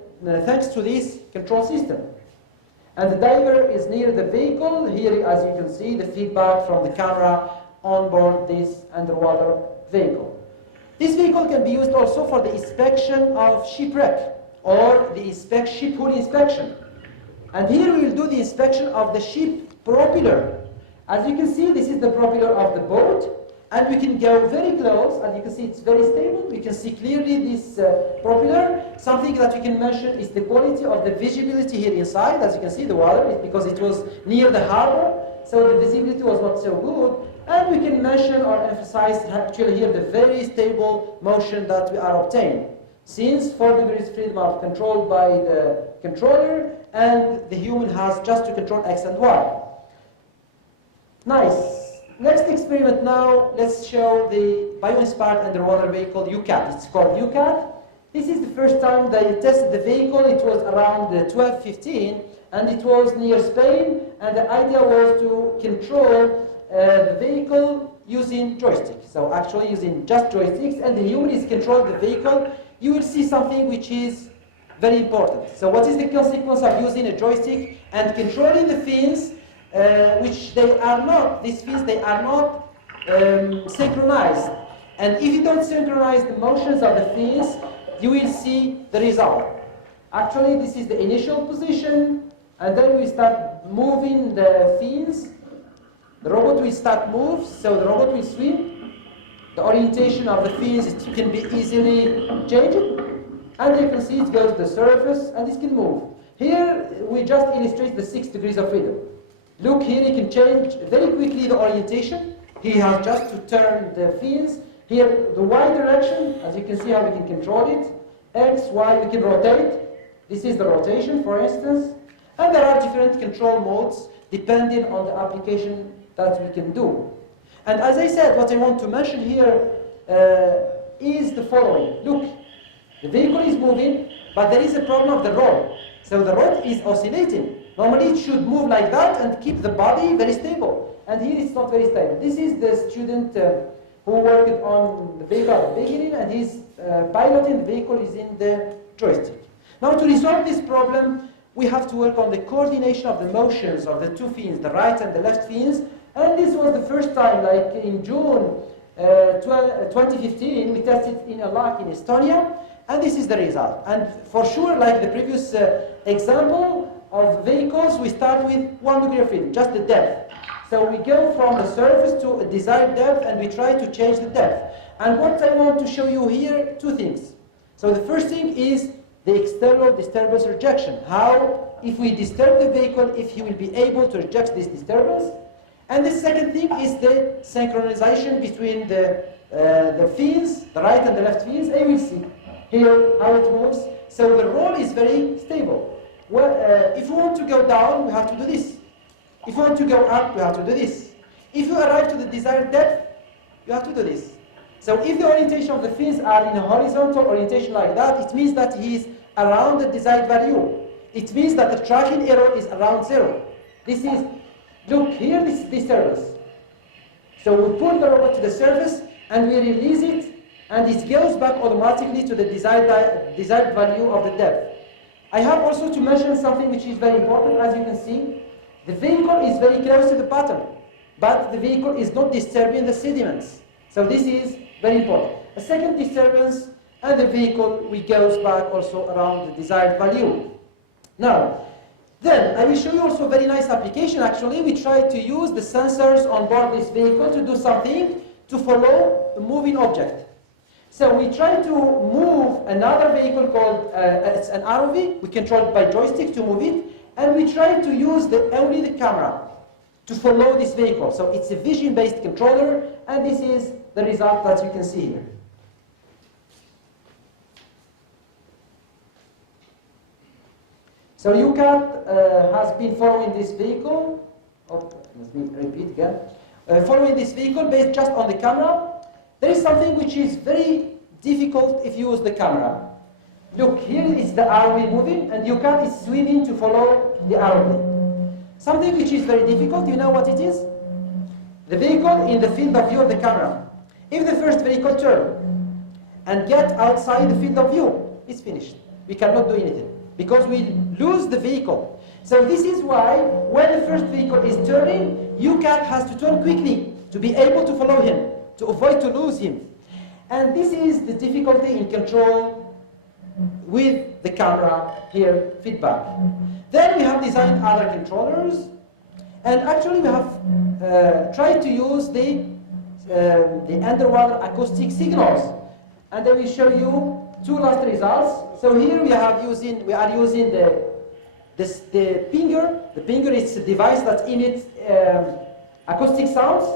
thanks to this control system. And the diver is near the vehicle. Here, as you can see, the feedback from the camera on board this underwater vehicle. This vehicle can be used also for the inspection of shipwreck or the ship hull inspection. And here we will do the inspection of the ship propeller. As you can see, this is the propeller of the boat, and we can go very close. As you can see, it's very stable. We can see clearly this propeller. Something that we can mention is the quality of the visibility here inside. As you can see, the water, because it was near the harbor, so the visibility was not so good. And we can mention or emphasize actually here the very stable motion that we are obtaining. Since 4 degrees freedom of control by the controller, and the human has just to control X and Y. Nice. Next experiment now, let's show the bio-inspired underwater vehicle UCAT. It's called UCAT. This is the first time they tested the vehicle. It was around 12-15, and it was near Spain, and the idea was to control the vehicle using joysticks. So actually using just joysticks, and the human is controlling the vehicle. You will see something which is very important. So what is the consequence of using a joystick and controlling the fins, which they are not, these fins, they are not synchronized. And if you don't synchronize the motions of the fins, you will see the result. Actually, this is the initial position, and then we start moving the fins. The robot will start move, so the robot will swim. The orientation of the fins can be easily changed, and you can see it goes to the surface, and it can move. Here, we just illustrate the 6 degrees of freedom. Look here, he can change very quickly the orientation. He has just to turn the fins. Here, the Y direction, as you can see how we can control it. X, Y, we can rotate. This is the rotation, for instance. And there are different control modes depending on the application that we can do. And as I said, what I want to mention here is the following. Look, the vehicle is moving, but there is a problem of the rod. So the rod is oscillating. Normally it should move like that and keep the body very stable. And here it's not very stable. This is the student who worked on the vehicle at the beginning, and he's piloting the vehicle is in the joystick. Now to resolve this problem, we have to work on the coordination of the motions of the two fins, the right and the left fins. And this was the first time, like in June 2015, we tested in a lake in Estonia, and this is the result. And for sure, like the previous example of vehicles, we start with 1 degree of freedom, just the depth. So we go from the surface to a desired depth, and we try to change the depth. And what I want to show you here, two things. So the first thing is the external disturbance rejection. How, if we disturb the vehicle, if he will be able to reject this disturbance. And the second thing is the synchronization between the fins, the right and the left fins. And you will see here how it moves. So the roll is very stable. Well, if you want to go down, we have to do this. If you want to go up, you have to do this. If you arrive to the desired depth, you have to do this. So if the orientation of the fins are in a horizontal orientation like that, it means that he is around the desired value. It means that the tracking error is around 0. This is, look here, this is disturbance. So we pull the robot to the surface and we release it, and it goes back automatically to the desired value of the depth. I have also to mention something which is very important. As you can see, the vehicle is very close to the bottom, but the vehicle is not disturbing the sediments. So this is very important. A second disturbance, and the vehicle goes back also around the desired value. Now, then I will show you also a very nice application. Actually, we try to use the sensors on board this vehicle to do something to follow a moving object. So we try to move another vehicle called, it's an ROV. We control it by joystick to move it. And we try to use only the camera to follow this vehicle. So it's a vision-based controller, and this is the result that you can see here. So UCAT has been following this vehicle. Oh, let me repeat again. Following this vehicle based just on the camera. There is something which is very difficult if you use the camera. Look, here is the ROV moving, and UCAT is swimming to follow the ROV. Something which is very difficult, you know what it is? The vehicle in the field of view of the camera. If the first vehicle turns and get outside the field of view, it's finished. We cannot do anything because we lose the vehicle. So this is why when the first vehicle is turning, UCAT has to turn quickly to be able to follow him, to avoid to lose him. And this is the difficulty in control with the camera here, feedback. Then we have designed other controllers, and actually we have tried to use the underwater acoustic signals. And I will show you two last results. So here we are using the pinger. The pinger is a device that emits acoustic sounds,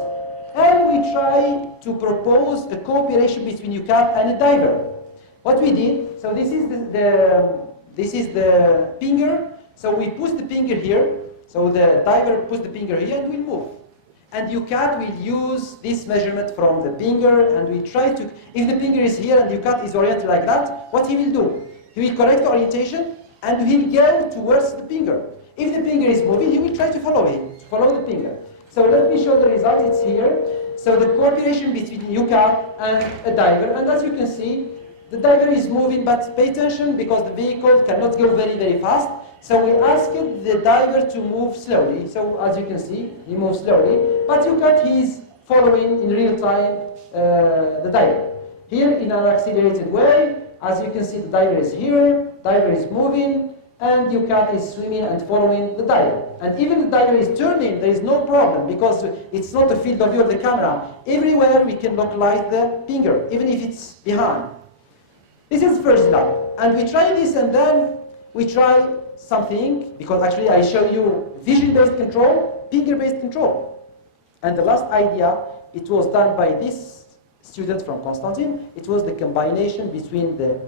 and we try to propose a cooperation between UCAT and a diver. What we did, so this is the pinger. So we push the pinger here. So the diver puts the pinger here, and we move. And UCAT will use this measurement from the pinger, and we try to, if the pinger is here and UCAT is oriented like that, what he will do? He will correct the orientation, and he'll go towards the pinger. If the pinger is moving, he will try to follow it, to follow the pinger. So let me show the result, it's here. So the cooperation between UCAT and a diver, and as you can see, the diver is moving, but pay attention because the vehicle cannot go very, very fast. So we asked the diver to move slowly. So as you can see, he moves slowly, but UCAT is following in real time the diver. Here in an accelerated way, as you can see, the diver is here, diver is moving, and UCAT is swimming and following the diver. And even the diver is turning, there is no problem because it's not a field of view of the camera. Everywhere we can localize the finger, even if it's behind. This is the first lab. And we try this, and then we try something, because actually I show you vision-based control, finger-based control. And the last idea, it was done by this student from Constantine. It was the combination between the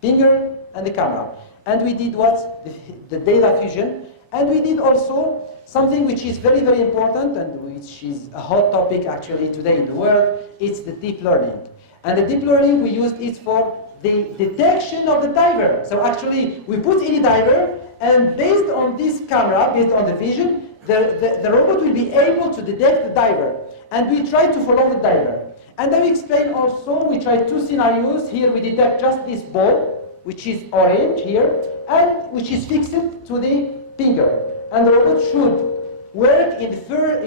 finger and the camera. And we did what? The data fusion. And we did also something which is very, very important and which is a hot topic actually today in the world. It's the deep learning. And the deep learning, we used it for the detection of the diver. So actually, we put any diver, and based on this camera, based on the vision, the robot will be able to detect the diver. And we try to follow the diver. And then we explain also, we try two scenarios. Here we detect just this ball, which is orange here, and which is fixed to the finger. And the robot should work in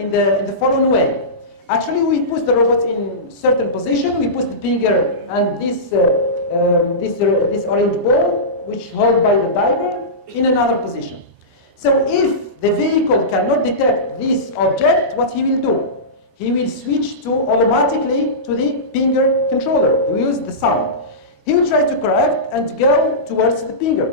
the following way. Actually, we put the robot in certain position. We put the finger and this orange ball, which held by the diver, in another position. So if the vehicle cannot detect this object, what he will do? He will switch automatically to the finger controller. He will use the sound. He will try to correct and go towards the finger.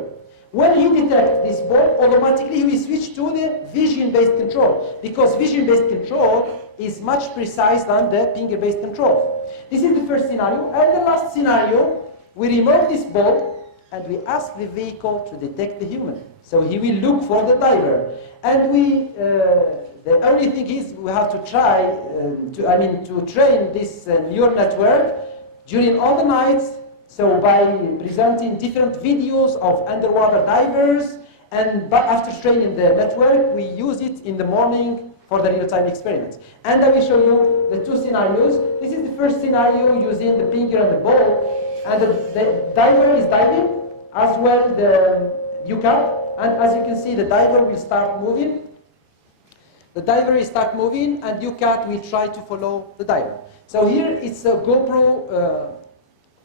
When he detects this ball, automatically he will switch to the vision-based control, because vision-based control is much precise than the finger-based control. This is the first scenario. And the last scenario, we remove this ball and we ask the vehicle to detect the human. So he will look for the diver. And the only thing is we have to try to train this neural network during all the nights. So by presenting different videos of underwater divers, but after training the network, we use it in the morning for the real-time experiments. And I will show you the two scenarios. This is the first scenario using the finger and the ball, and the diver is diving, as well the UCAT, and as you can see, the diver will start moving. The diver will start moving, and UCAT will try to follow the diver. So here it's a GoPro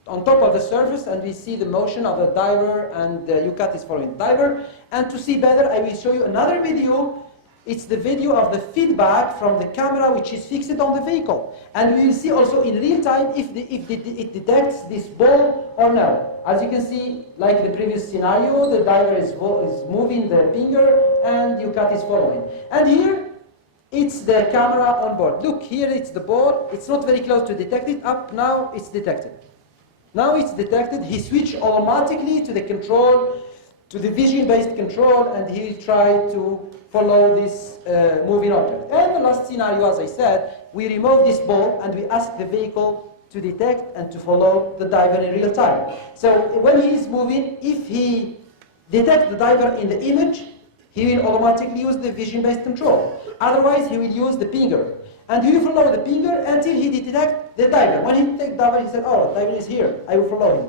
on top of the surface, and we see the motion of the diver, and the UCAT is following the diver. And to see better, I will show you another video. It's the video of the feedback from the camera, which is fixed on the vehicle. And we will see also in real time if it detects this ball or no. As you can see, like the previous scenario, the diver is moving the finger, and UCAT is following. And here, it's the camera on board. Look, here it's the ball. It's not very close to detect it. Up now, it's detected. Now it's detected. He switched automatically to the control to the vision-based control, and he will try to follow this moving object. And the last scenario, as I said, we remove this ball and we ask the vehicle to detect and to follow the diver in real time. So when he is moving, if he detects the diver in the image, he will automatically use the vision-based control. Otherwise, he will use the pinger. And he will follow the pinger until he detects the diver. When he detects the diver, he said, oh, the diver is here, I will follow him.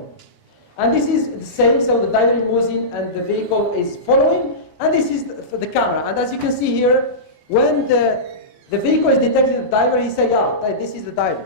And this is the same, so the diver is moving and the vehicle is following, and this is for the camera. And as you can see here, when the vehicle is detecting the diver, he says, yeah, this is the diver.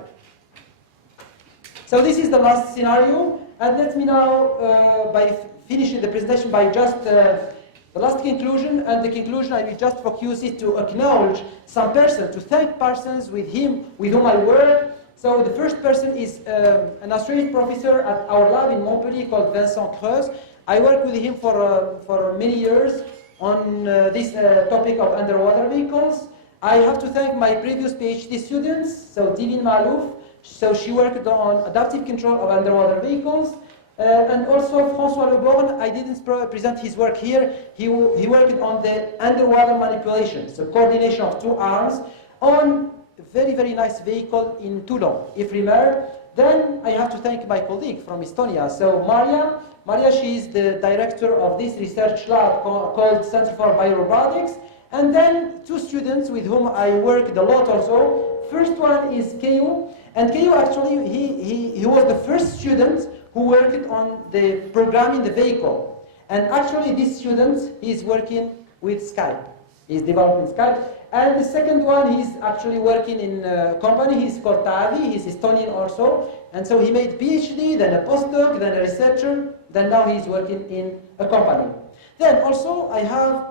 So this is the last scenario, and let me now, by finishing the presentation, by just the last conclusion, and the conclusion I will just focus it to acknowledge some person, to thank persons with whom I work. So the first person is an Australian professor at our lab in Montpellier called Vincent Creuse. I worked with him for many years on this topic of underwater vehicles. I have to thank my previous PhD students, so Divine Malouf, so she worked on adaptive control of underwater vehicles. And also François Le Borgne, I didn't present his work here. He worked on the underwater manipulation, so coordination of two arms on a very, very nice vehicle in Toulon, Ifremer. Then I have to thank my colleague from Estonia, so Maria. Maria, she is the director of this research lab called Center for Biorobotics. And then two students with whom I worked a lot also. First one is Keio. And Keio actually, he was the first student who worked on the programming the vehicle. And actually this student is working with Skype. He's developing Skype. And the second one, he's actually working in a company, he's called Tavi, he's Estonian also. And so he made PhD, then a postdoc, then a researcher, then now he's working in a company. Then also I have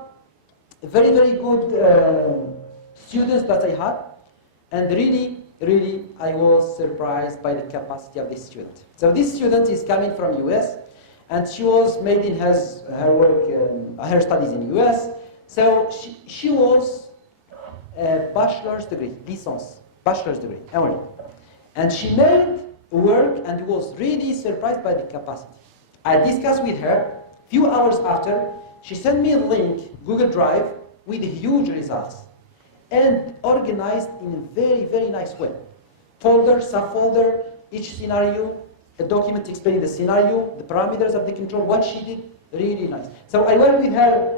very, very good students that I had. And really, I was surprised by the capacity of this student. So this student is coming from US, and she was made in her work, her studies in US. So she was a bachelor's degree, licence, bachelor's degree, only. And she made work and was really surprised by the capacity. I discussed with her, few hours after, she sent me a link, Google Drive, with huge results. And organized in a very, very nice way. Folder, subfolder, each scenario, a document explaining the scenario, the parameters of the control, what she did, really nice. So I worked with her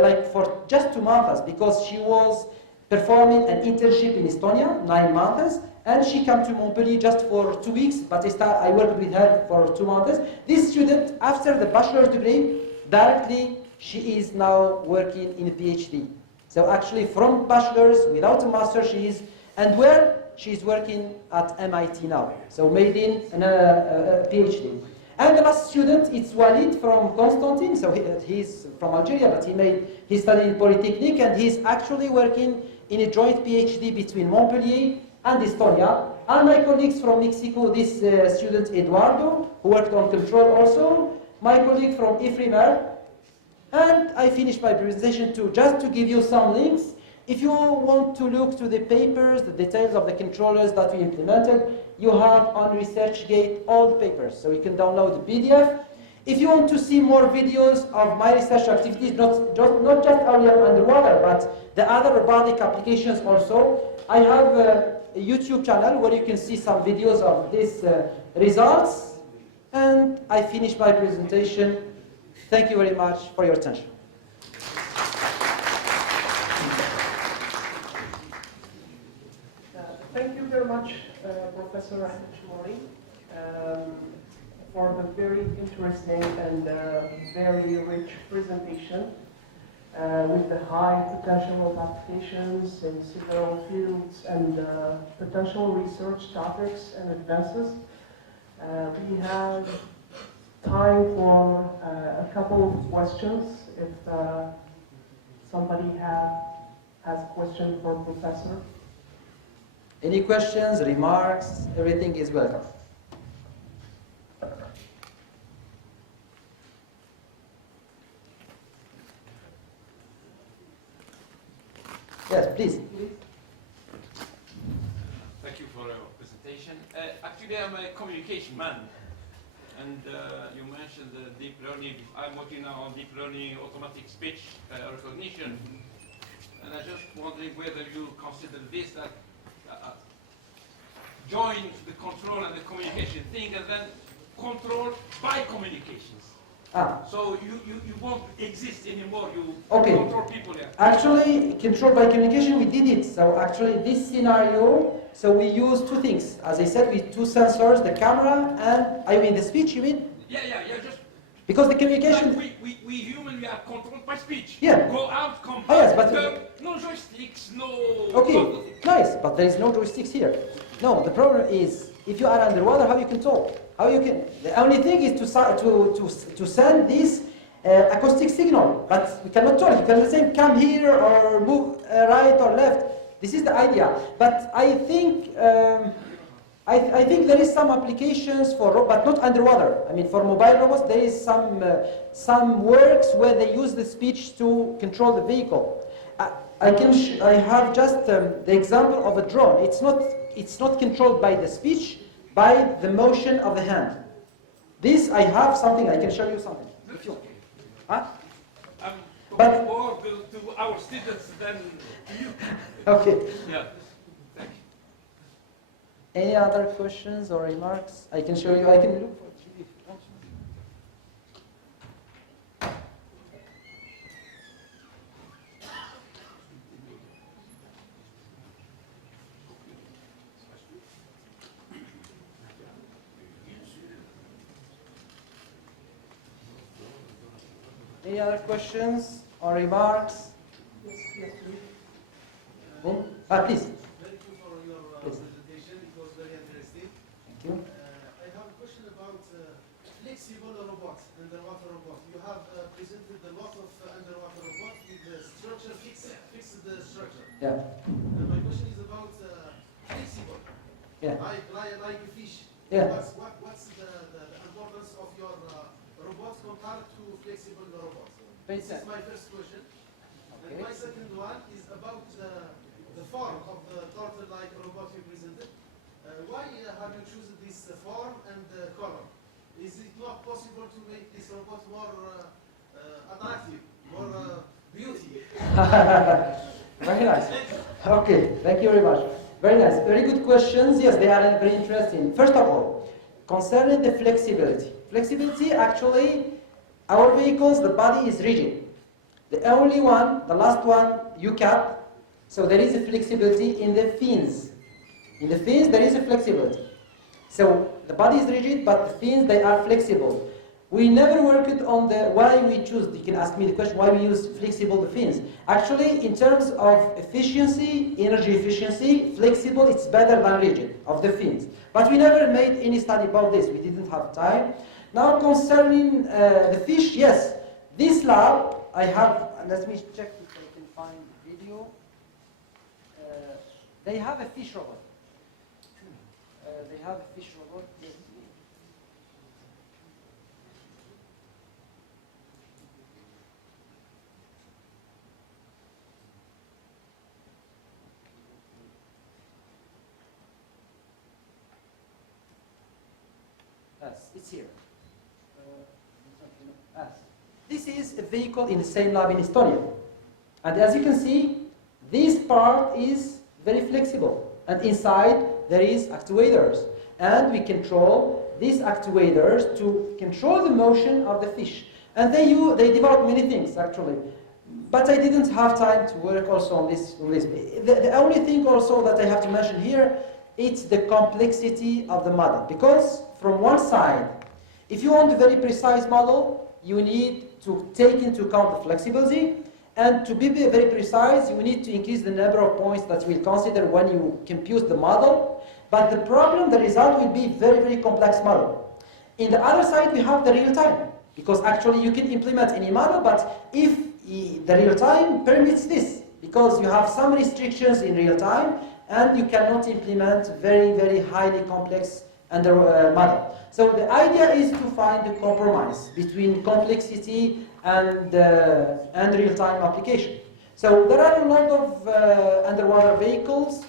like for just 2 months because she was performing an internship in Estonia, 9 months, and she came to Montpellier just for 2 weeks, but I worked with her for 2 months. This student, after the bachelor's degree, directly she is now working in a PhD. So actually from bachelor's, without a master, she is, and where? She's working at MIT now. So made in a PhD. And the last student, it's Walid from Constantine. So he's from Algeria, but he studied in Polytechnic, and he's actually working in a joint PhD between Montpellier and Estonia. And my colleagues from Mexico, this student Eduardo, who worked on control also. My colleague from Ifremer. And I finished my presentation just to give you some links. If you want to look to the papers, the details of the controllers that we implemented, you have on ResearchGate all the papers, so you can download the PDF. If you want to see more videos of my research activities, not just only underwater, but the other robotic applications also, I have a YouTube channel where you can see some videos of these results. And I finished my presentation. Thank you very much for your attention. Thank you very much, Professor Ahmed, for the very interesting and very rich presentation with the high potential of applications in several fields and potential research topics and advances. We have time for a couple of questions. If somebody has a question for Professor. Any questions, remarks, everything is welcome. Yes, please. Thank you for your presentation. Actually, I'm a communication man. And you mentioned deep learning. I'm working now on deep learning automatic speech recognition. And I just wondering whether you consider this that join the control and the communication thing and then control by communications. So you won't exist anymore. You control people. Yeah. Actually, control by communication, we did it. So actually, this scenario, so we use two things. As I said, with two sensors, the camera and, I mean, the speech, you mean? Yeah, just because the communication... Like we human, we are controlled by speech. Yeah. Go out, come back. Oh, yes, but... no joysticks, no... Okay, nice, but there is no joysticks here. No, the problem is, if you are underwater, how you can talk? How you can... The only thing is to send this acoustic signal, but we cannot talk. You cannot say, come here, or move right or left. This is the idea. But I think... I think there is some applications for, but not underwater. I mean, for mobile robots, there is some works where they use the speech to control the vehicle. I have just the example of a drone. It's not controlled by the speech, by the motion of the hand. This I have something. I can show you something. If you, huh? But more to our students than to you. Okay. Yeah. Any other questions or remarks? I can show you. I can look for it if you want. Any other questions or remarks? Yes, please. Please. Thank you for your presentation. It was very interesting. Thank you. I have a question about flexible robots, underwater robots. You have presented a lot of underwater robots with the structure fixed the structure. Yeah. My question is about flexible. Yeah. Like a fish. Yeah. What's the importance of your robots compared to flexible robots? This is my first question. Okay. And my second one is about the form of the turtle-like robot you presented. Why have you chosen this form and color? Is it not possible to make this robot more attractive, more beauty? Very nice. Okay, thank you very much. Very nice. Very good questions. Yes, they are very interesting. First of all, concerning the flexibility. Flexibility, actually, our vehicles, the body is rigid. The only one, the last one, you cut. So there is a flexibility in the fins. In the fins, there is a flexibility. So the body is rigid, but the fins, they are flexible. We never worked on the why we choose. You can ask me the question why we use flexible the fins. Actually, in terms of efficiency, energy efficiency, flexible it's better than rigid of the fins. But we never made any study about this. We didn't have time. Now concerning the fish, yes, this lab I have. Let me check if I can find video. They have a fish robot. They have a fish robot. Yes. Yes, it's here. Yes. This is a vehicle in the same lab in Estonia. And as you can see, this part is very flexible. And inside there is actuators. And we control these actuators to control the motion of the fish. And they develop many things actually. But I didn't have time to work also on this. The only thing also that I have to mention here, it's the complexity of the model. Because from one side, if you want a very precise model, you need to take into account the flexibility. And to be very precise, you need to increase the number of points that you will consider when you compute the model. But the problem, the result will be very, very complex model. In the other side, we have the real time. Because actually you can implement any model, but if the real time permits this, because you have some restrictions in real time, and you cannot implement very, very highly complex model. So the idea is to find a compromise between complexity and real-time application. So there are a lot of underwater vehicles.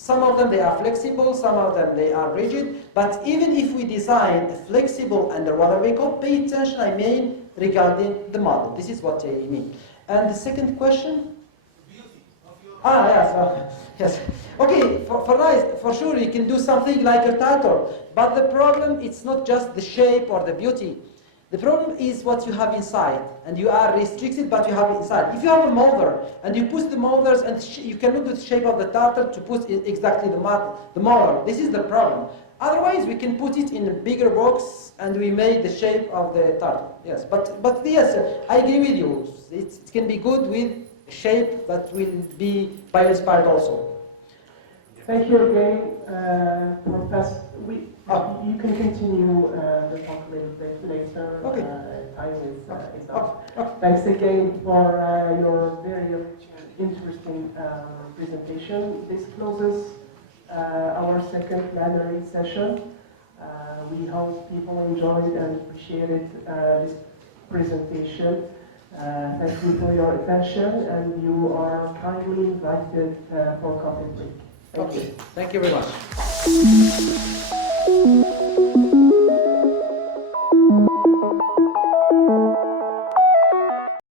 Some of them they are flexible, some of them they are rigid, but even if we design a flexible underwater vehicle, pay attention, I mean, regarding the model. This is what I mean. And the second question? Beauty of your... Yes, yes. Okay, for sure you can do something like a title, but the problem it's not just the shape or the beauty. The problem is what you have inside, and you are restricted, but you have inside. If you have a molder, and you push the molders, and you cannot do the shape of the turtle to put exactly the molder. This is the problem. Otherwise, we can put it in a bigger box, and we make the shape of the turtle. Yes, but yes, I agree with you. It can be good with shape that will be bio-inspired also. Thank you again, Professor. You can continue the talk a little bit later. Okay. Time is up. Thanks again for your very interesting presentation. This closes our second plenary session. We hope people enjoyed and appreciated this presentation. Thank you for your attention, and you are kindly invited for coffee break. Thank you. Thank you very much.